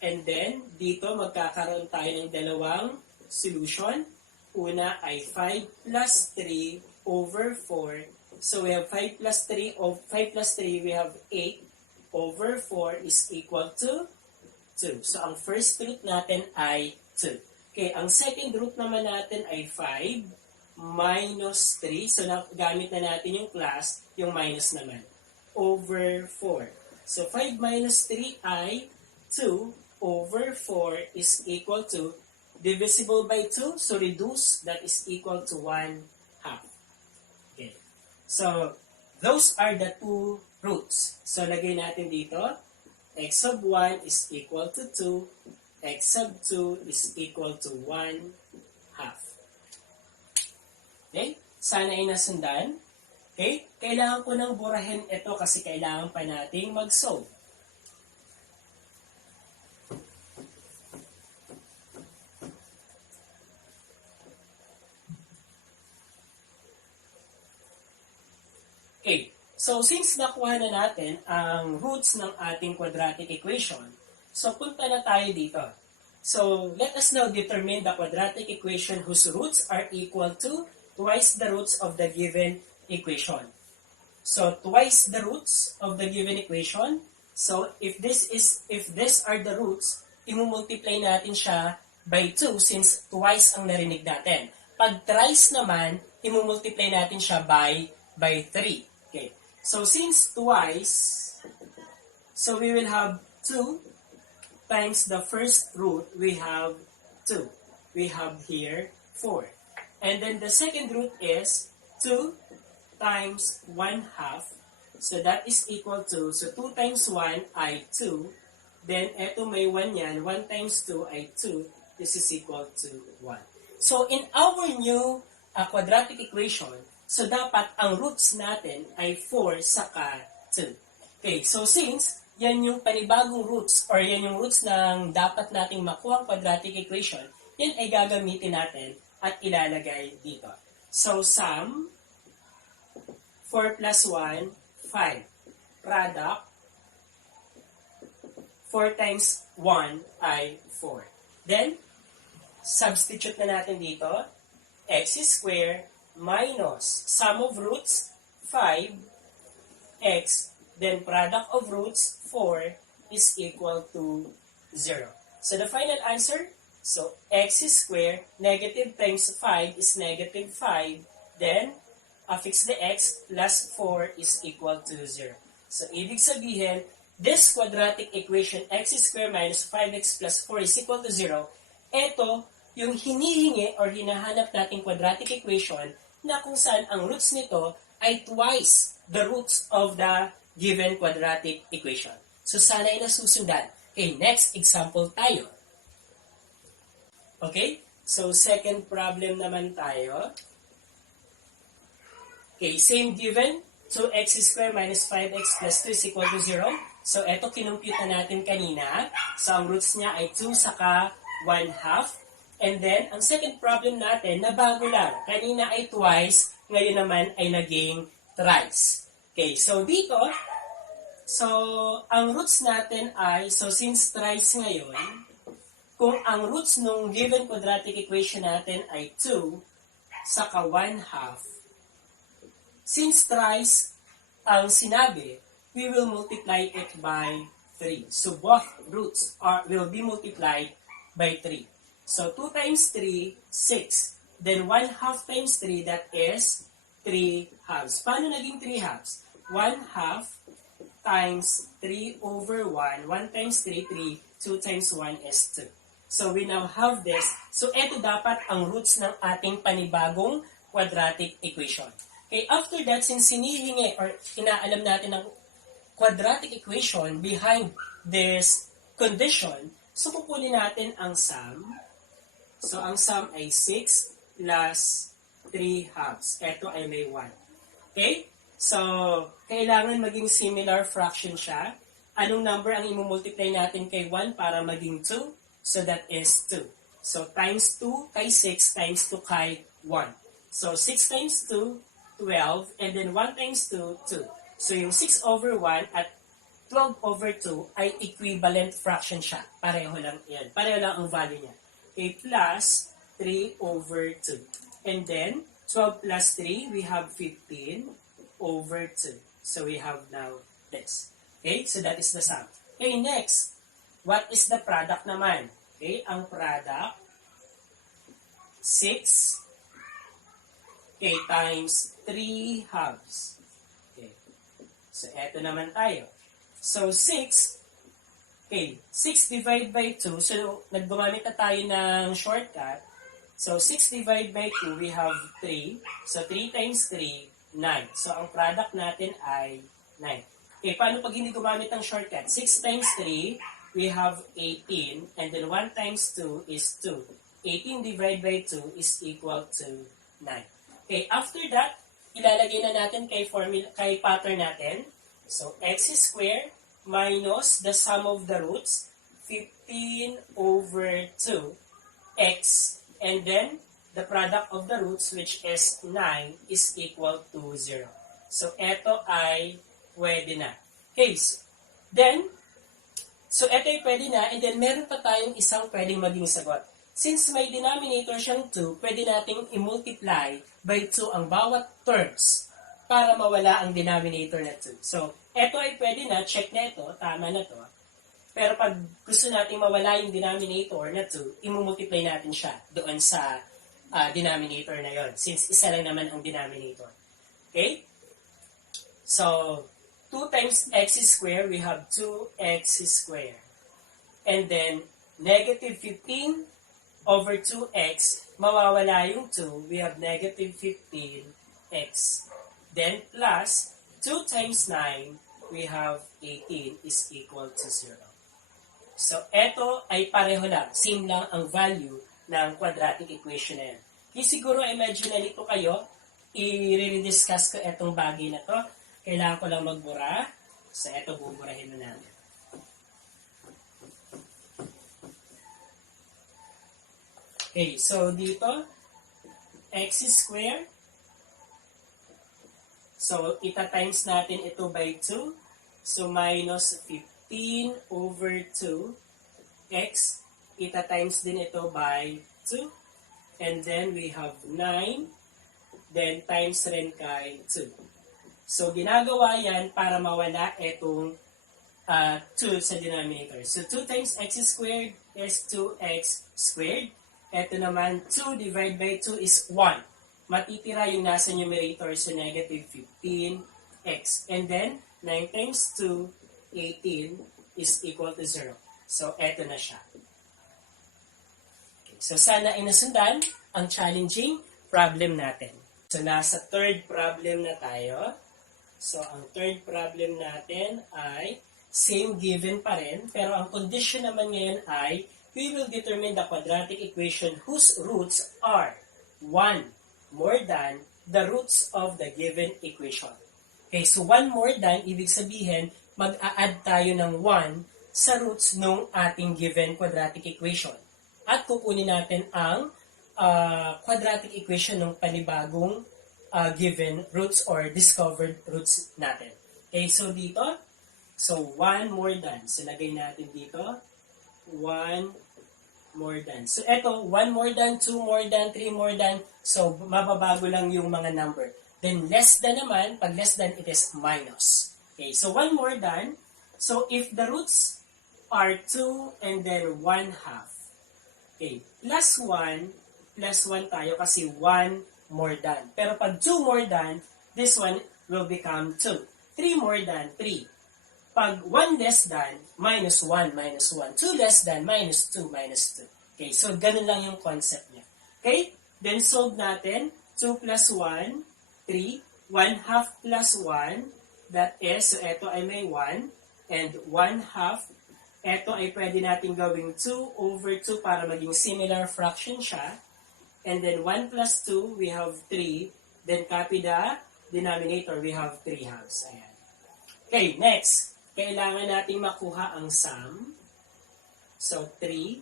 And then, dito magkakaroon tayo ng dalawang solution. Una ay 5 plus 3 over 4. So, we have 5 plus 3, of 5 plus 3, we have 8. Over 4 is equal to 2. So, ang first root natin ay 2. Okay, ang second root naman natin ay 5 minus 3. So, gamit na natin yung plus, yung minus naman. Over 4. So, 5 minus 3 ay 2 over 4 is equal to divisible by 2, so reduce, that is equal to 1 half. Okay. So, those are the two roots. So, lagay natin dito, x sub 1 is equal to 2, x sub 2 is equal to 1 half. Okay? Sana ay nasundan. Okay? Kailangan ko nang burahin ito kasi kailangan pa nating mag-solve. Okay, so since nakuha na natin ang roots ng ating quadratic equation, so punta na tayo dito. So let us now determine the quadratic equation whose roots are equal to twice the roots of the given equation. So twice the roots of the given equation. So if these are the roots, i-multiply natin siya by 2 since twice ang narinig natin. Pag thrice naman, i-multiply natin siya by 3. Okay. So since twice, so we will have 2 times the first root, we have 2. We have here 4. And then the second root is 2 times 1 half. So that is equal to, so 2 times 1 ay 2. Then eto may 1 yan, 1 times 2 ay 2. This is equal to 1. So in our new quadratic equation, so dapat ang roots natin ay 4 saka 2. Okay, so since yan yung panibagong roots or yan yung roots ng dapat nating makuha ang quadratic equation, yan ay gagamitin natin at ilalagay dito. So sum, 4 plus 1, 5. Product, 4 times 1 ay 4. Then, substitute na natin dito, x squared minus sum of roots 5, x, then product of roots 4 is equal to 0. So the final answer, so x squared, negative times 5 is negative 5, then affix the x plus 4 is equal to 0. So ibig sabihin, this quadratic equation x squared minus 5x plus 4 is equal to 0, ito yung hinihingi or hinahanap nating quadratic equation na kung saan ang roots nito ay twice the roots of the given quadratic equation. So sana ay nasusundan. Okay, next example tayo. Okay, so second problem naman tayo. Okay, same given, 2x squared minus 5x plus 2 is equal to 0. So eto kinumpute na natin kanina. So ang roots niya ay 2 saka 1 half. And then, ang second problem natin, na bago lang. Kanina ay twice, ngayon naman ay naging thrice. Okay, so dito, so ang roots natin ay, so since thrice ngayon, kung ang roots nung given quadratic equation natin ay 2 saka 1 half, since thrice ang sinabi, we will multiply it by 3. So both roots will be multiplied by 3. So 2 times 3, 6. Then 1 half times 3, that is 3 halves. Paano naging 3 halves? 1 half times 3 over 1. 1 times 3, 3. 2 times 1 is 2. So we now have this. So ito dapat ang roots ng ating panibagong quadratic equation. Okay, after that, since hinihingi or inaalam natin ang quadratic equation behind this condition, so kukunin natin ang sum. So, ang sum ay 6 plus 3 halves. Ito ay may 1. Okay? So, kailangan maging similar fraction siya. Anong number ang imumultiply natin kay 1 para maging 2? So, that is 2. So, times 2 kay 6 times 2 kay 1. So, 6 times 2, 12. And then 1 times 2, 2. So, yung 6 over 1 at 12 over 2 ay equivalent fraction siya. Pareho lang yan. Pareho lang ang value niya. Okay, plus 3 over 2. And then, 12 plus 3, we have 15 over 2. So, we have now this. Okay, so that is the sum. Okay, next. What is the product naman? Okay, ang product, 6, okay, times 3 halves. Okay, so eto naman tayo. So, 6 Okay, 6 divided by 2. So, naggumamit na tayo ng shortcut. So, 6 divided by 2, we have 3. So, 3 times 3, 9. So, ang product natin ay 9. Okay, paano pag hindi gumamit ng shortcut? 6 times 3, we have 18. And then 1 times 2 is 2. 18 divided by 2 is equal to 9. Okay, after that, ilalagay na natin kay pattern natin. So, x squared minus the sum of the roots, 15 over 2, x, and then the product of the roots, which is 9, is equal to 0. So, eto ay pwede na. Okay, so eto ay pwede na, and then meron pa tayong isang pwedeng maging sagot. Since may denominator siyang 2, pwede nating i-multiply by 2 ang bawat terms para mawala ang denominator na 2. So, eto ay pwede na, check na ito, tama na to. Pero pag gusto nating mawala yung denominator na 2, i-multiply natin siya doon sa denominator na yon, since isa lang naman ang denominator. Okay? So, 2 times x squared, we have 2x squared. And then, negative 15 over 2x, mawawala yung 2, we have negative 15x. Then, plus 2 times 9, we have 18 is equal to 0. So, eto ay pareho lang. Same lang ang value ng quadratic equation na yan. Siguro ay medyo nalito kayo. I-rediscuss ko etong bagay na to. Kailangan ko lang magbura. So, eto buburahin na natin. Okay, so dito, x squared. So, ita-times natin ito by 2. So, minus 15 over 2. X. Ita-times din ito by 2. And then, we have 9. Then, times rin kay 2. So, ginagawa yan para mawala itong 2 sa denominator. So, 2 times x squared is 2x squared. Ito naman, 2 divided by 2 is 1. Matitira yung nasa numerator, so negative 15x. And then, 9 times 2, 18 is equal to 0. So, eto na siya. Okay, so, sana ay nasundan ang challenging problem natin. So, nasa third problem na tayo. So, ang third problem natin ay same given pa rin, pero ang condition naman ngayon ay we will determine the quadratic equation whose roots are 1 more than the roots of the given equation. Okay, so 1 more than, ibig sabihin, mag-a-add tayo ng 1 sa roots ng ating given quadratic equation. At kukunin natin ang quadratic equation ng panibagong given roots or discovered roots natin. Okay, so dito, so 1 more than. So lagay natin dito, 1 more than. So, eto, 1 more than, 2 more than, 3 more than. So, mababago lang yung mga number. Then, less than naman, pag less than, it is minus. Okay, so 1 more than. So, if the roots are 2 and then 1 half. Okay, plus 1 tayo kasi 1 more than. Pero pag 2 more than, this one will become 2. 3 more than, 3. Pag 1 less than, minus 1, minus 1. 2 less than, minus 2, minus 2. Okay, so ganun lang yung concept niya. Okay, then solve natin. 2 plus 1, 3. 1 half plus 1, that is, so ito ay may 1. And 1 half, ito ay pwede natin gawing 2 over 2 para maging similar fraction siya. And then 1 plus 2, we have 3. Then copy the denominator, we have 3 halves. Ayan. Okay, next. Kailangan nating makuha ang sum. So, 3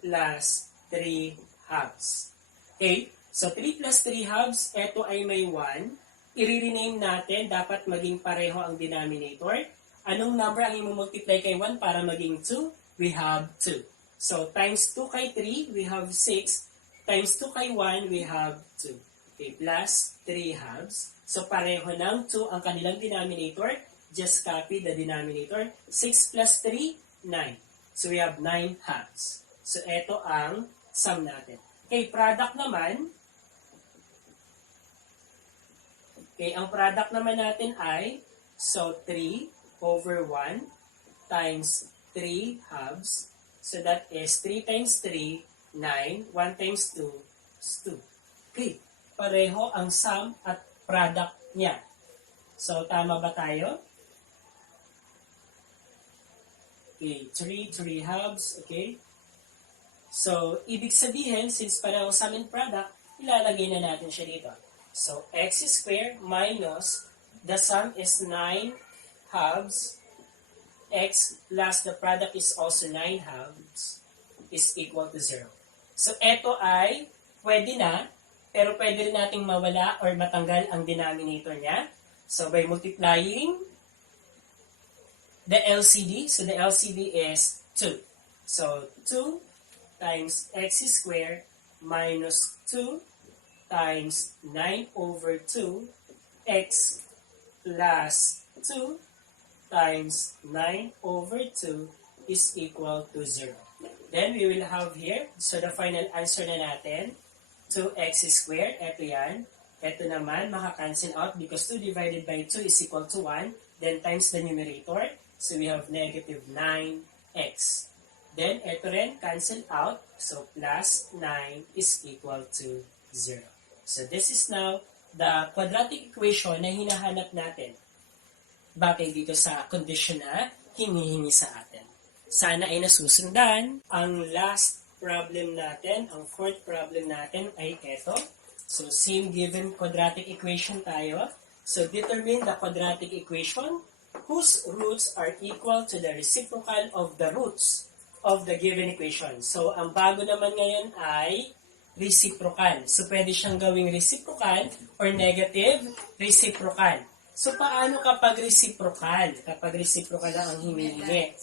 plus 3 halves. Okay? So, 3 plus 3 halves, ito ay may 1. I-rename natin, dapat maging pareho ang denominator. Anong number ang i-multiply kay 1 para maging 2? We have 2. So, times 2 kay 3, we have 6. Times 2 kay 1, we have 2. Okay, plus 3 halves. So, pareho ng 2 ang kanilang denominator. Just copy the denominator. 6 plus 3, 9. So, we have 9 halves. So, ito ang sum natin. Okay, product naman. Okay, ang product naman natin ay, so, 3 over 1 times 3 halves. So that is 3 times 3, 9. 1 times 2 is 2. Okay. Pareho ang sum at product niya. So, tama ba tayo? Okay, 3 halves. Okay. So, ibig sabihin, since pareho sum and product, ilalagay na natin siya dito. So, x squared minus, the sum is 9 halves, x plus the product is also 9 halves is equal to 0. So, ito ay pwede na, pero pwede rin nating mawala or matanggal ang denominator niya. So, by multiplying the LCD, so the LCD is 2. So, 2 times x squared minus 2 times 9 over 2 x plus 2 times 9 over 2 is equal to 0. Then we will have here, so the final answer na natin, 2x squared, ito yan. Ito naman, maka-cancel out because 2 divided by 2 is equal to 1. Then times the numerator, so we have negative 9x. Then ito rin, cancel out, so plus 9 is equal to 0. So this is now the quadratic equation na hinahanap natin. Bakit dito sa condition na hinihingi sa atin. Sana ay nasusundan. Ang last problem natin, ang fourth problem natin ay ito. So same given quadratic equation tayo. So determine the quadratic equation whose roots are equal to the reciprocal of the roots of the given equation. So ang bago naman ngayon ay reciprocal. So pwede siyang gawing reciprocal or negative reciprocal. So, paano kapag reciprocal? Kapag reciprocal lang ang hinihingi.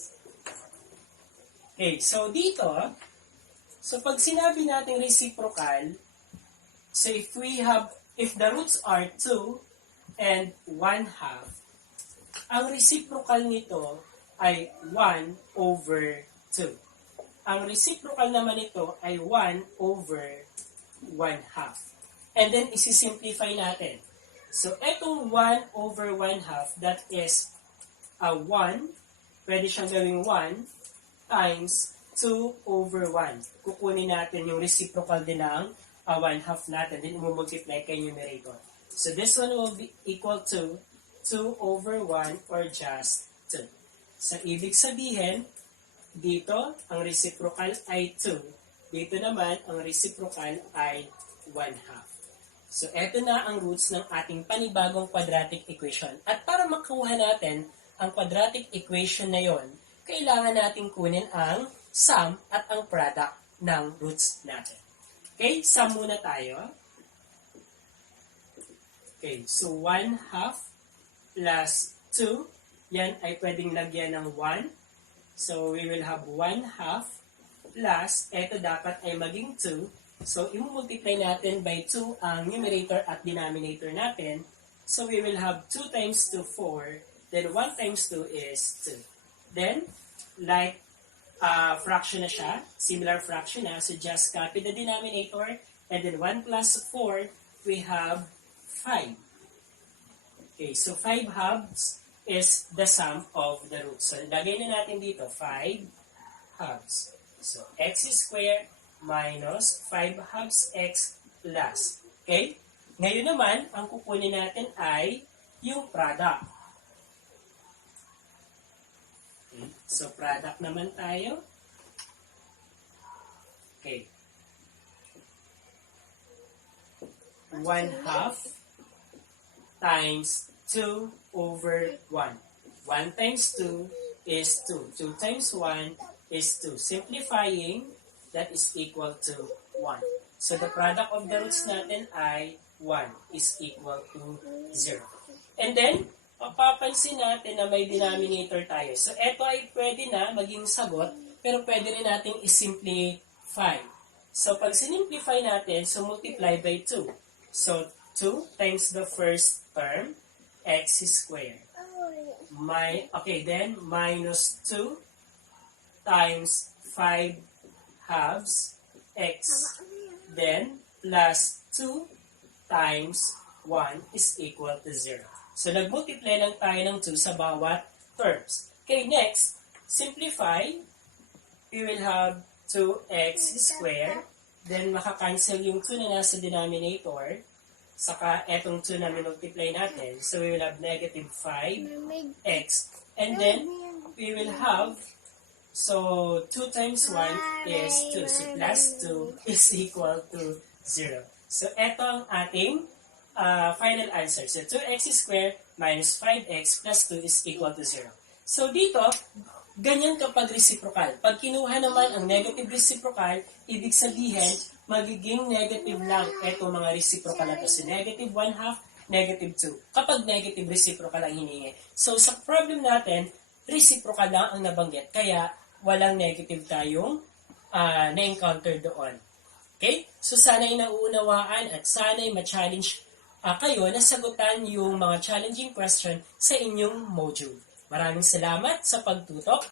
Okay, so dito, so pag sinabi natin reciprocal, so if the roots are 2 and 1 half, ang reciprocal nito ay 1 over 2. Ang reciprocal naman nito ay 1 over 1 half. And then, isi-simplify natin. So, etong 1 over 1 half, that is 1, pwede siyang gawing 1, times 2 over 1. Kukunin natin yung reciprocal din ng 1 half natin, then i-multiply kay numerator. So, this one will be equal to 2 over 1 or just 2. So, ibig sabihin, dito, ang reciprocal ay 2. Dito naman, ang reciprocal ay 1 half. So, eto na ang roots ng ating panibagong quadratic equation. At para makuha natin ang quadratic equation na yon, kailangan natin kunin ang sum at ang product ng roots natin. Okay, sum muna tayo. Okay, so 1 half plus 2, yan ay pwedeng lagyan ng 1. So, we will have 1 half plus, eto dapat ay maging 2. So, i-multiply natin by 2 ang numerator at denominator natin. So, we will have 2 times 2, 4. Then, 1 times 2 is 2. Then, like fraction na siya, similar fraction na, so just copy the denominator. And then, 1 plus 4, we have 5. Okay, so 5 halves is the sum of the roots. So, lagay na natin dito, 5 halves. So, x squared minus 5 halves x plus. Okay? Ngayon naman, ang kukunin natin ay yung product. Okay. So, product naman tayo. Okay. 1 half times 2 over 1. 1 times 2 is 2. 2 times 1 is 2. Simplifying, that is equal to 1. So, the product of the roots natin ay 1 is equal to 0. And then, papapansin natin na may denominator tayo. So, ito ay pwede na maging sagot, pero pwede rin nating isimplify. So, pag sinimplify natin, so multiply by 2. So, 2 times the first term, x squared. Okay, then, minus 2 times 5 halves x, then plus 2 times 1 is equal to 0. So, nag-multiply lang tayo ng 2 sa bawat terms. Okay, next, simplify, we will have 2x squared. Then, makakancel yung 2 na nasa denominator. Saka, etong 2 na minultiply natin. So, we will have negative 5x. And then, we will have, so 2 times 1 is 2. So, plus 2 is equal to 0. So, eto ang ating final answer. So, 2x squared minus 5x plus 2 is equal to 0. So, dito, ganyan kapag reciprocal. Pag kinuha naman ang negative reciprocal, ibig sabihin, magiging negative lang itong mga reciprocal na to. So, negative 1/2, negative 2. Kapag negative reciprocal ang hiningi. So, sa problem natin, reciprocal lang ang nabanggit. Kaya, walang negative tayong na-encounter doon. Okay? So, sana'y nauunawaan at sana'y ma-challenge kayo na sagutan yung mga challenging question sa inyong module. Maraming salamat sa pagtutok.